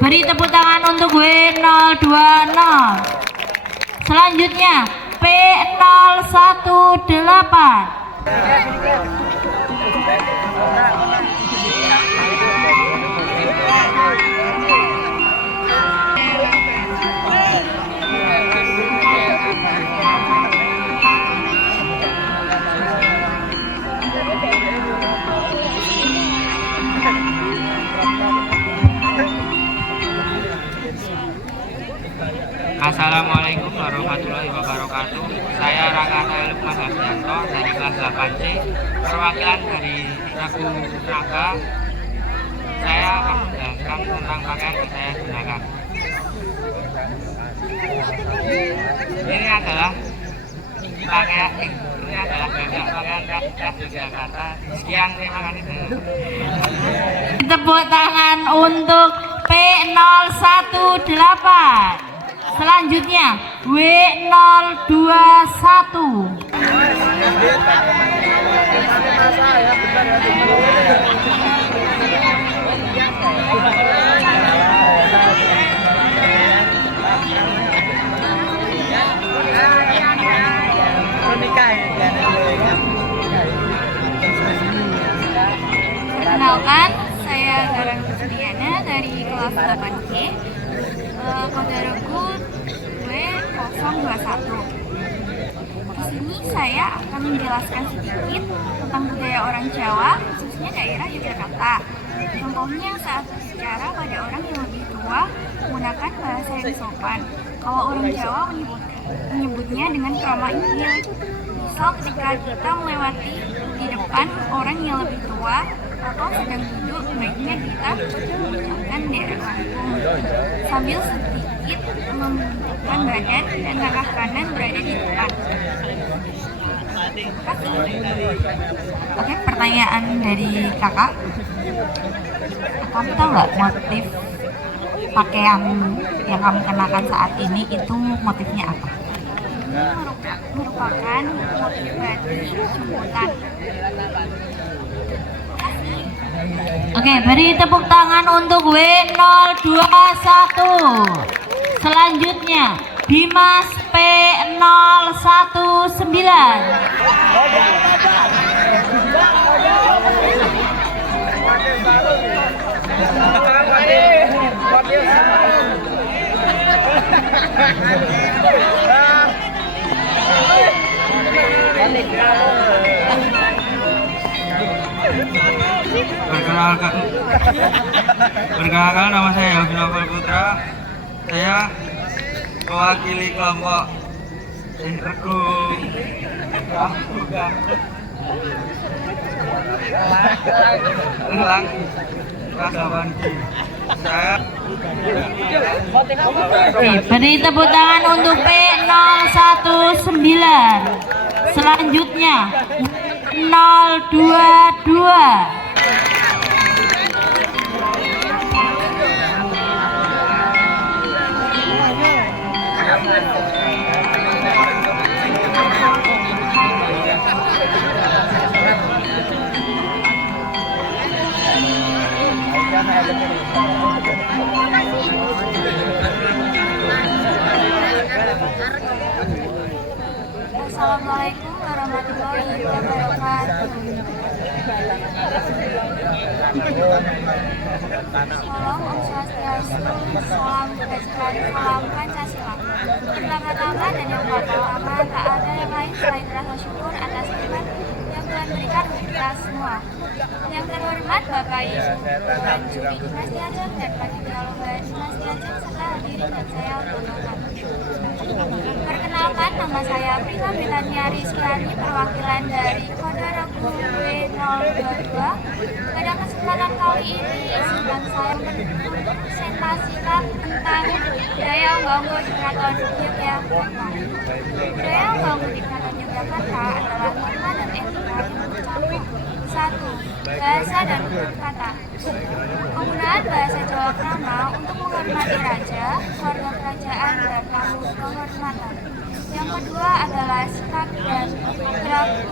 Beri tepuk tangan untuk W020. Selanjutnya P018. Assalamualaikum warahmatullahi wabarakatuh. Saya Rangga Lukman Hasyanto dari kelas 8C, perwakilan dari Ragu Raga. Saya akan menjelaskan tentang pakaian yang saya gunakan. Ini adalah pakaian khas Yogyakarta. Sekian, terima kasih. Tepuk tangan untuk P018. Selanjutnya W021. Perkenalkan, saya Garang Kusdiana dari kelas 8C. Kode regu W021. Di sini saya akan menjelaskan sedikit tentang budaya orang Jawa, khususnya daerah Yogyakarta. Contohnya saat berbicara pada orang yang lebih tua menggunakan bahasa yang sopan. Kalau orang Jawa menyebutnya dengan krama inggil. Misal ketika kita melewati di depan orang yang lebih tua atau sedang duduk, baiknya kita mengucapkan derek langkung sambil sedikit membungkukkan badan dan langkah kanan berada di depan. Oke, pertanyaan dari kakak. Kamu tahu nggak motif pakaian yang kamu kenakan saat ini itu motifnya apa? Merupakan motif batik jemputan. Oke, beri tepuk tangan untuk W021. Selanjutnya Dimas P019. Perkenalkan, nama saya Helvi Novel Putra. Saya mewakili kelompok Regu Elang kelas 8B. Saya Beri tepuk tangan untuk P019. Selanjutnya 022. Assalamualaikum warahmatullahi wabarakatuh. Salam Om Swastiastu, salam kebajikan, salam Pancasila. Pertama-tama dan yang pertama, tak ada yang lain selain rasa syukur atas nikmat yang Tuhan berikan untuk kita semua. Yang terhormat Bapak Ibu Tuan Juri Dinasti Ajeng dan Panitia Lomba Dinasti Ajeng serta hadirin dan saya Tuhan. Perkenalkan, nama saya Prita Britania Rizkyani, perwakilan dari Kode Regu W022. Pada kesempatan kali ini, izinkan saya mempresentasikan tentang budaya Onggo-Onggo di Keraton Yogyakarta. Budaya Onggo-Onggo di Keraton Yogyakarta adalah norma dan etika yang mencakup 1. Bahasa dan tutur kata. Penggunaan bahasa Jawa Krama untuk menghormati raja, keluarga kerajaan, dan tamu kehormatan. Yang kedua adalah sikap dan perilaku.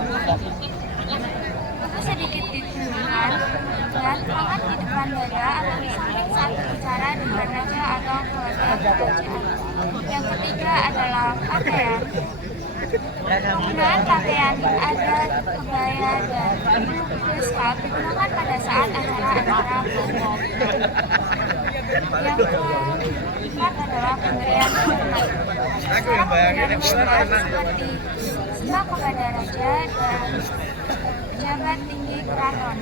Itu sedikit ditujukan dan tangan di depan dada atau di samping saat berbicara dengan raja atau keluarga kerajaan. Yang ketiga adalah pakaian. Penggunaan pakaian adat, kebaya, dan beskap digunakan pada saat acara-acara umum. Yang keempat adalah pemberian hormat. Cara pemberian hormat seperti sembah kepada raja dan pejabat tinggi keraton.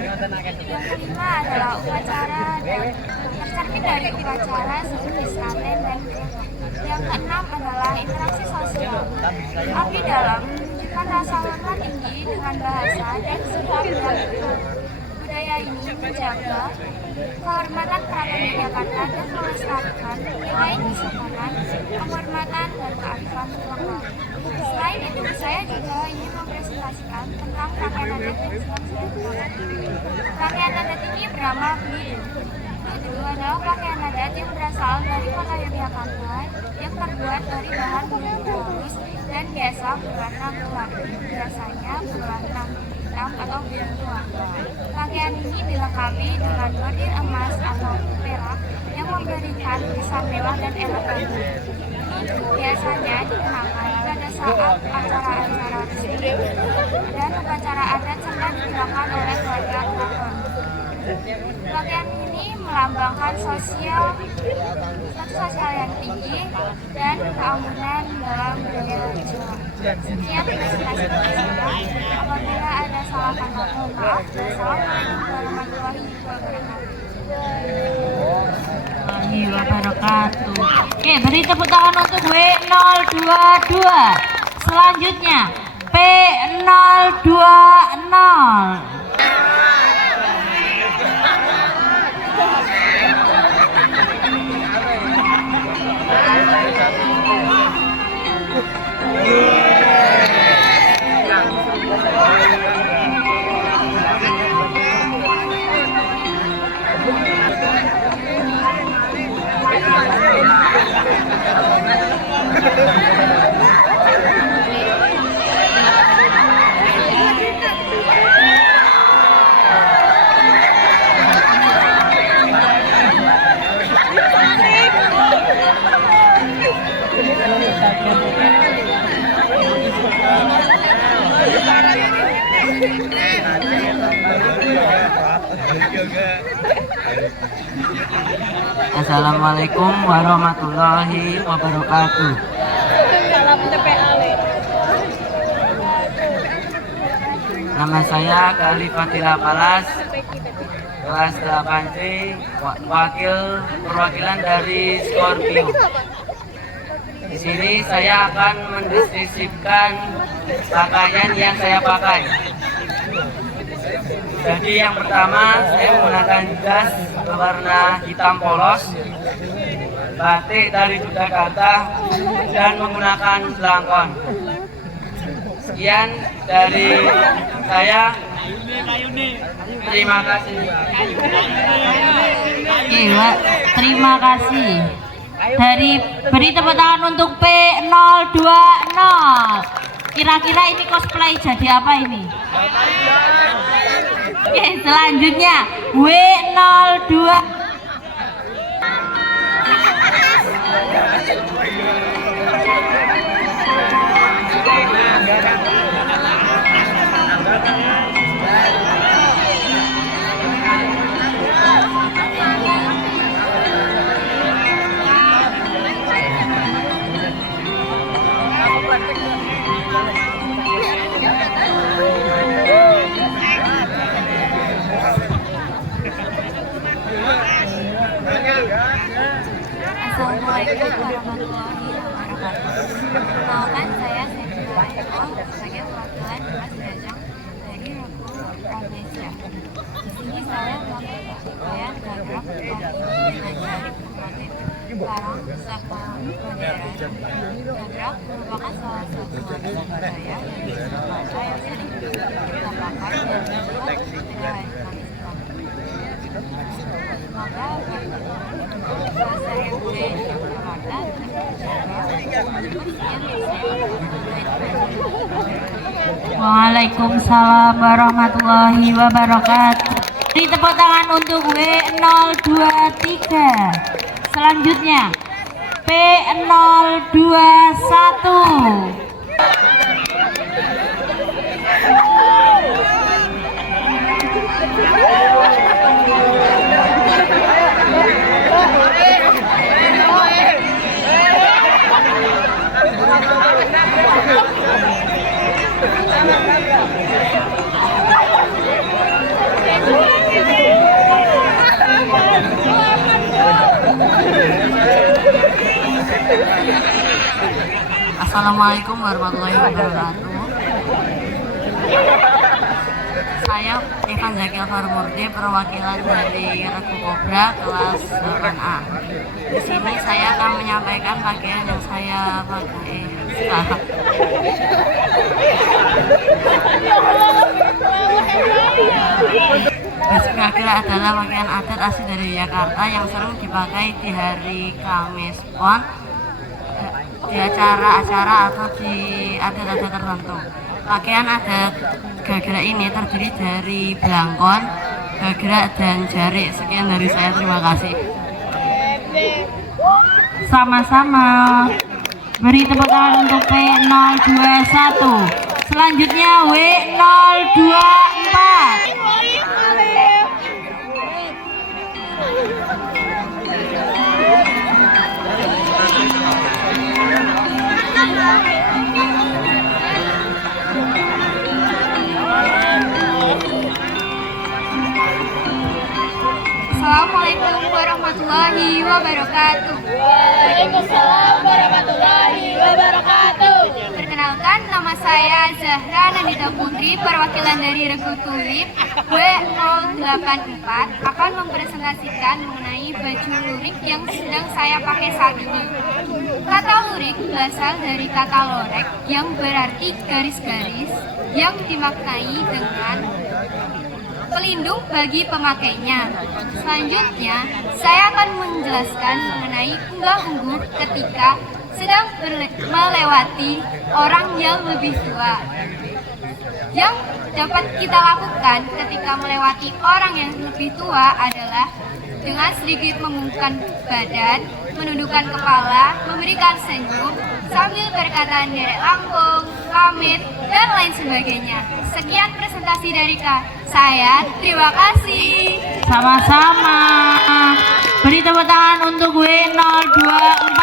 Yang kelima adalah upacara dan tercermin dari upacara seperti sraten dan grebek. Yang keenam adalah interaksi sosial. Abdi dalam menunjukkan rasa hormat tinggi dengan bahasa dan sikap yang benar. Budaya ini menjaga kehormatan Keraton Yogyakarta dan melestarikan nilai kesopanan, penghormatan, dan kearifan lokal. Selain itu, saya juga ingin mempresentasikan tentang pakaian adat yang sedang saya gunakan. Pakaian adat ini bernama Blidu. Blidu adalah pakaian adat yang berasal dari kota Yogyakarta yang terbuat dari bahan bambu halus dan biasa berwarna gelap, biasanya berwarna hitam atau biru tua. Pakaian ini dilengkapi dengan bordir emas atau perak yang memberikan kesan mewah dan elegan. Biasanya dikenakan pada saat acara-acara resmi dan upacara adat serta digunakan oleh keluarga keraton. Pakaian ini melambangkan status sosial yang tinggi dan keamunan dalam budaya Jawa. Sekian presentasi saya. Apabila ada salah kata, mohon maaf. Wassalamualaikum warahmatullahi wabarakatuh. Oke, beri tepuk tangan untuk W022. Selanjutnya P020. Assalamualaikum warahmatullahi wabarakatuh. Nama saya Khalifatila Palas, kelas 8C, perwakilan dari Scorpio. Di sini saya akan mendeskripsikan pakaian yang saya pakai. Jadi yang pertama saya menggunakan jas berwarna hitam polos, batik dari Yogyakarta, dan menggunakan belangkon. Sekian dari saya. Terima kasih. Terima kasih. Beri tepuk tangan untuk P020. Kira-kira ini cosplay jadi apa ini? Oke, selanjutnya W02. Assalamualaikum warahmatullahi wabarakatuh. Perkenalkan, saya Sendra Eko sebagai perwakilan kelas Dajang dari Regu bendera. Nyadrak merupakan salah satu warisan budaya yang Sumatera yang sering kita pakai dan dibuat pada hari Kamis Kliwon. Maka bahasa yang budaya di Yogyakarta Waalaikumsalam warahmatullahi wabarakatuh. Beri tepuk tangan untuk W023. Selanjutnya P021. Assalamualaikum warahmatullahi wabarakatuh. Saya Evan Zakil Farmurti, perwakilan dari Regu Kobra kelas 8A. Di sini saya akan menyampaikan pakaian yang saya pakai sekarang. Basgakil adalah pakaian adat asli dari Jakarta yang sering dipakai di hari Kamis Pon, di acara-acara atau di adat-adat tertentu. Pakaian adat gagrak ini terdiri dari belangkon, gagrak, dan jarik. Sekian dari saya, terima kasih. Sama-sama. Beri tepuk tangan untuk P021. Selanjutnya W024. Assalamualaikum warahmatullahi wabarakatuh. Waalaikumsalam warahmatullahi wabarakatuh. Perkenalkan, nama saya Zahra Nandita Putri, perwakilan dari Regu Tulip W084 akan mempresentasikan mengenai baju lurik yang sedang saya pakai saat ini. Kata lurik berasal dari kata lorek yang berarti garis-garis yang dimaknai dengan pelindung bagi pemakainya. Selanjutnya, saya akan menjelaskan mengenai unggah-ungguh ketika sedang melewati orang yang lebih tua. Yang dapat kita lakukan ketika melewati orang yang lebih tua adalah dengan sedikit membungkukkan badan, menundukkan kepala, memberikan senyum, sambil berkata derek langkung, pamit, dan lain sebagainya. Sekian presentasi dari saya, terima kasih. Sama-sama. Beri tepuk tangan untuk W024.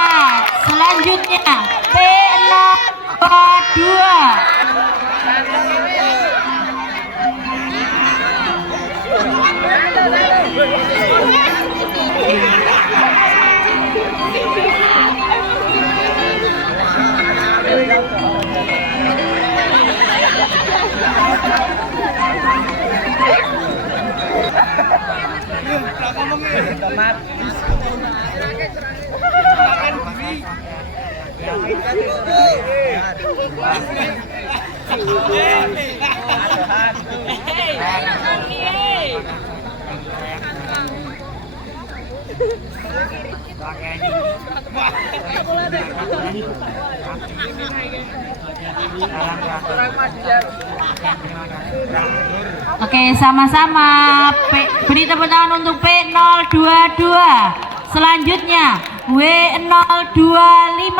Selanjutnya P022. Oke, sama-sama. Beri tepuk tangan untuk P022. Selanjutnya W025.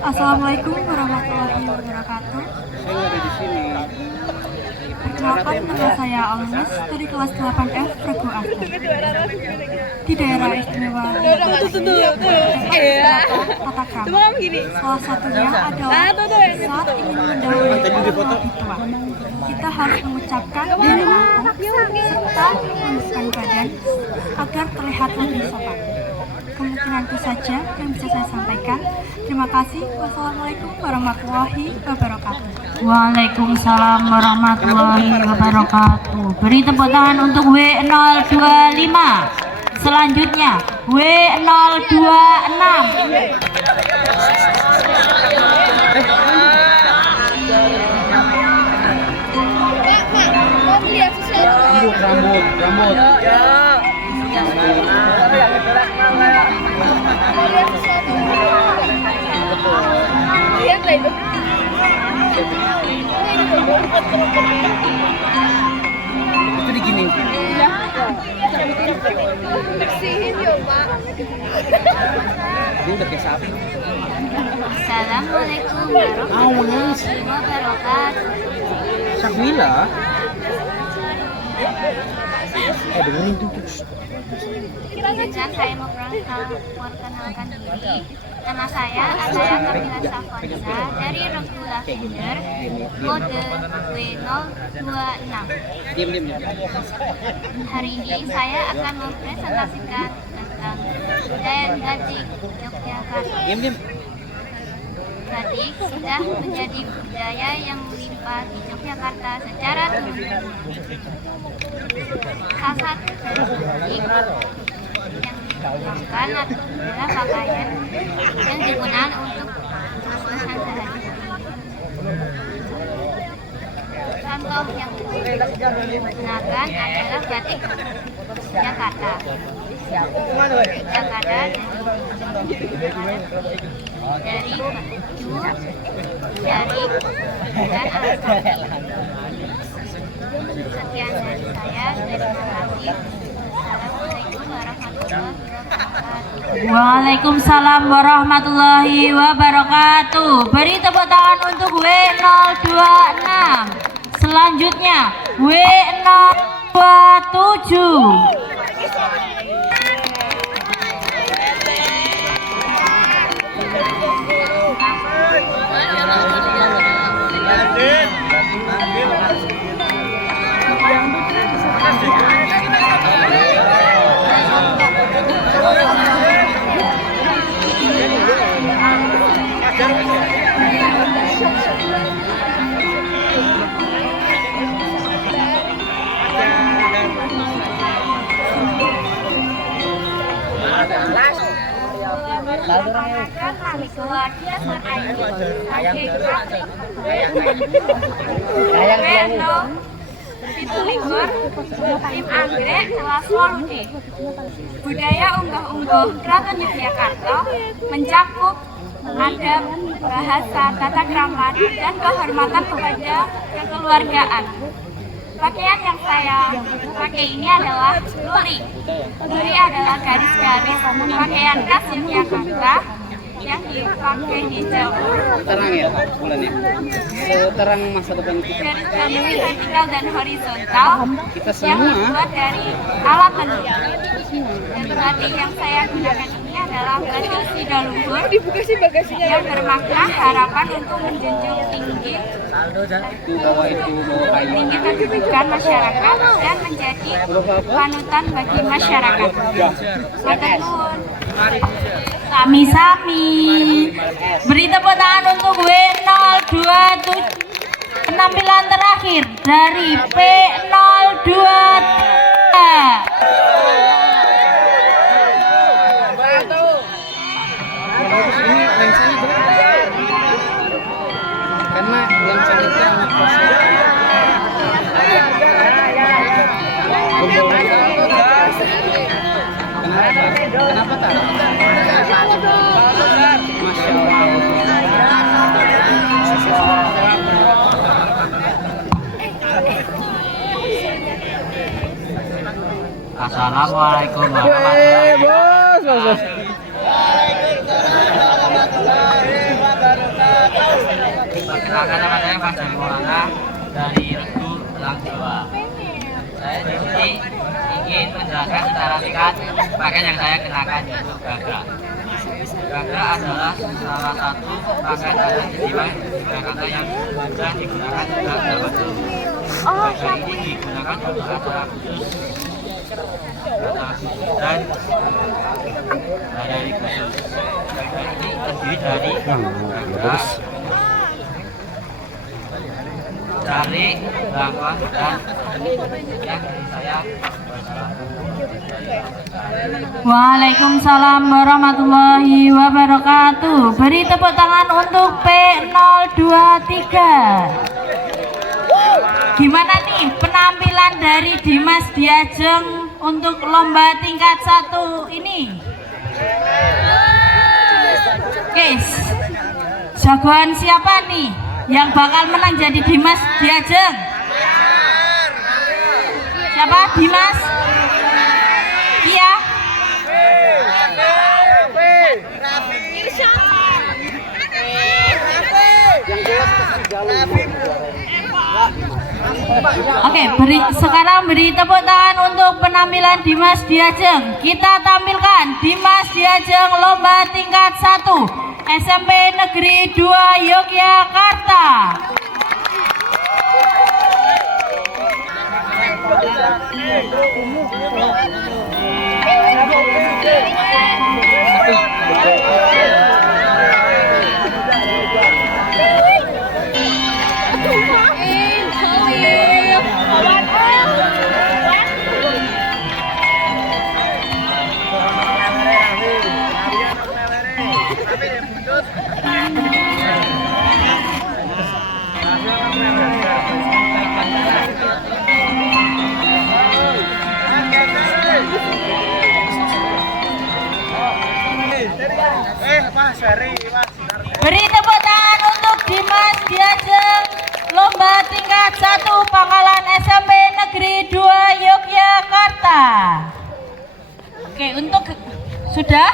Assalamualaikum warahmatullahi wabarakatuh. Perkenalkan, nama saya Almas dari kelas 8F Regu Aster. Di daerah istimewa tata krama. Salah satunya adalah saat ingin mendahului orang lebih tua. Kita harus mengucapkan diri langsung serta menundukkan badan agar terlihat lebih sopan. Kemungkinan itu saja yang bisa saya sampaikan. Terima kasih. Wassalamualaikum warahmatullahi wabarakatuh. Waalaikumsalam warahmatullahi wabarakatuh. Beri tepuk tangan untuk W025. Selanjutnya W026. Rambut. Lihatlah itu. Itu digini. Bersihin ya, Pak. Dia udah kayak sapi. Assalamualaikum warahmatullahi wabarakatuh. Sakmila. Dengerin tuh. Selanjutnya saya mau memperkenalkan diri. Nama saya Ataya Kamila Safarisa dari Regu Lavender, kode W026. Diam. Hari ini saya akan mempresentasikan tentang budaya batik Yogyakarta. Diam. Batik sudah menjadi budaya yang melimpah di Yogyakarta secara turun-temurun. Salah satu dari batik yang digunakan adalah pakaian yang digunakan untuk kebutuhan sehari-hari. Contoh yang digunakan adalah batik Jakarta. Jakarta dari baju, jaring, dan alas kaki. Sekian dari saya. Terima kasih. Assalamualaikum warahmatullahi wabarakatuh. Waalaikumsalam warahmatullahi wabarakatuh. Beri tepuk tangan untuk W026. Selanjutnya W027. Tim Anggrek kelas 8D. Budaya unggah-ungguh Keraton Yogyakarta mencakup adab, bahasa, tata krama, dan kehormatan kepada kekeluargaan. Pakaian yang saya pakai ini adalah lurik. Lurik adalah garis-garis pakaian khas Yogyakarta yang dipakai di jalur Terang ya bulannya. Terang masa depan kita. garis-garis vertikal dan horizontal Kita yang semua. dibuat dari alat tenun. Dan batik yang saya gunakan ini adalah batik Sidaluhur yang bermakna harapan untuk menjunjung tinggi kedudukan masyarakat dan menjadi panutan bagi masyarakat. Matur Sami-sami. Beri tepuk tangan untuk W027. Penampilan terakhir dari P023. Ini lensanya berapa? Karena lensanya itu anak kosong. Kenapa tak? Masya Assalamualaikum warahmatullahi wabarakatuh. Perkenalkan nama saya Fajar Maulana dari Regu orang Jawa. Saya di sini ingin menjelaskan secara singkat pakaian yang saya kenakan, yaitu gagak. Gagak adalah salah satu pakaian adat di Jakarta yang sudah digunakan sejak zaman dulu. Gagak ini digunakan untuk acara khusus dan dari khusus. Gagak ini terdiri dari gagak, tarik, belakang, dan yang saya. Waalaikumsalam warahmatullahi wabarakatuh. Beri tepuk tangan untuk P023. Gimana nih penampilan dari Dimas Diajeng untuk lomba tingkat 1 ini? Guys, jagoan siapa nih yang bakal menang jadi Dimas Diajeng? Siapa? Dimas? Iya. Oke, sekarang beri tepuk tangan untuk penampilan Dimas Diajeng. Kita tampilkan Dimas Diajeng lomba tingkat 1 SMP Negeri 2 Yogyakarta. Beri tepuk tangan untuk Dimas Diajeng lomba tingkat 1 Pangkalan SMP Negeri 2 Yogyakarta. Oke, untuk sudah.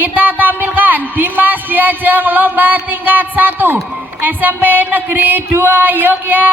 Kita tampilkan Dimas Diajeng lomba tingkat 1 SMP Negeri 2 Yogyakarta.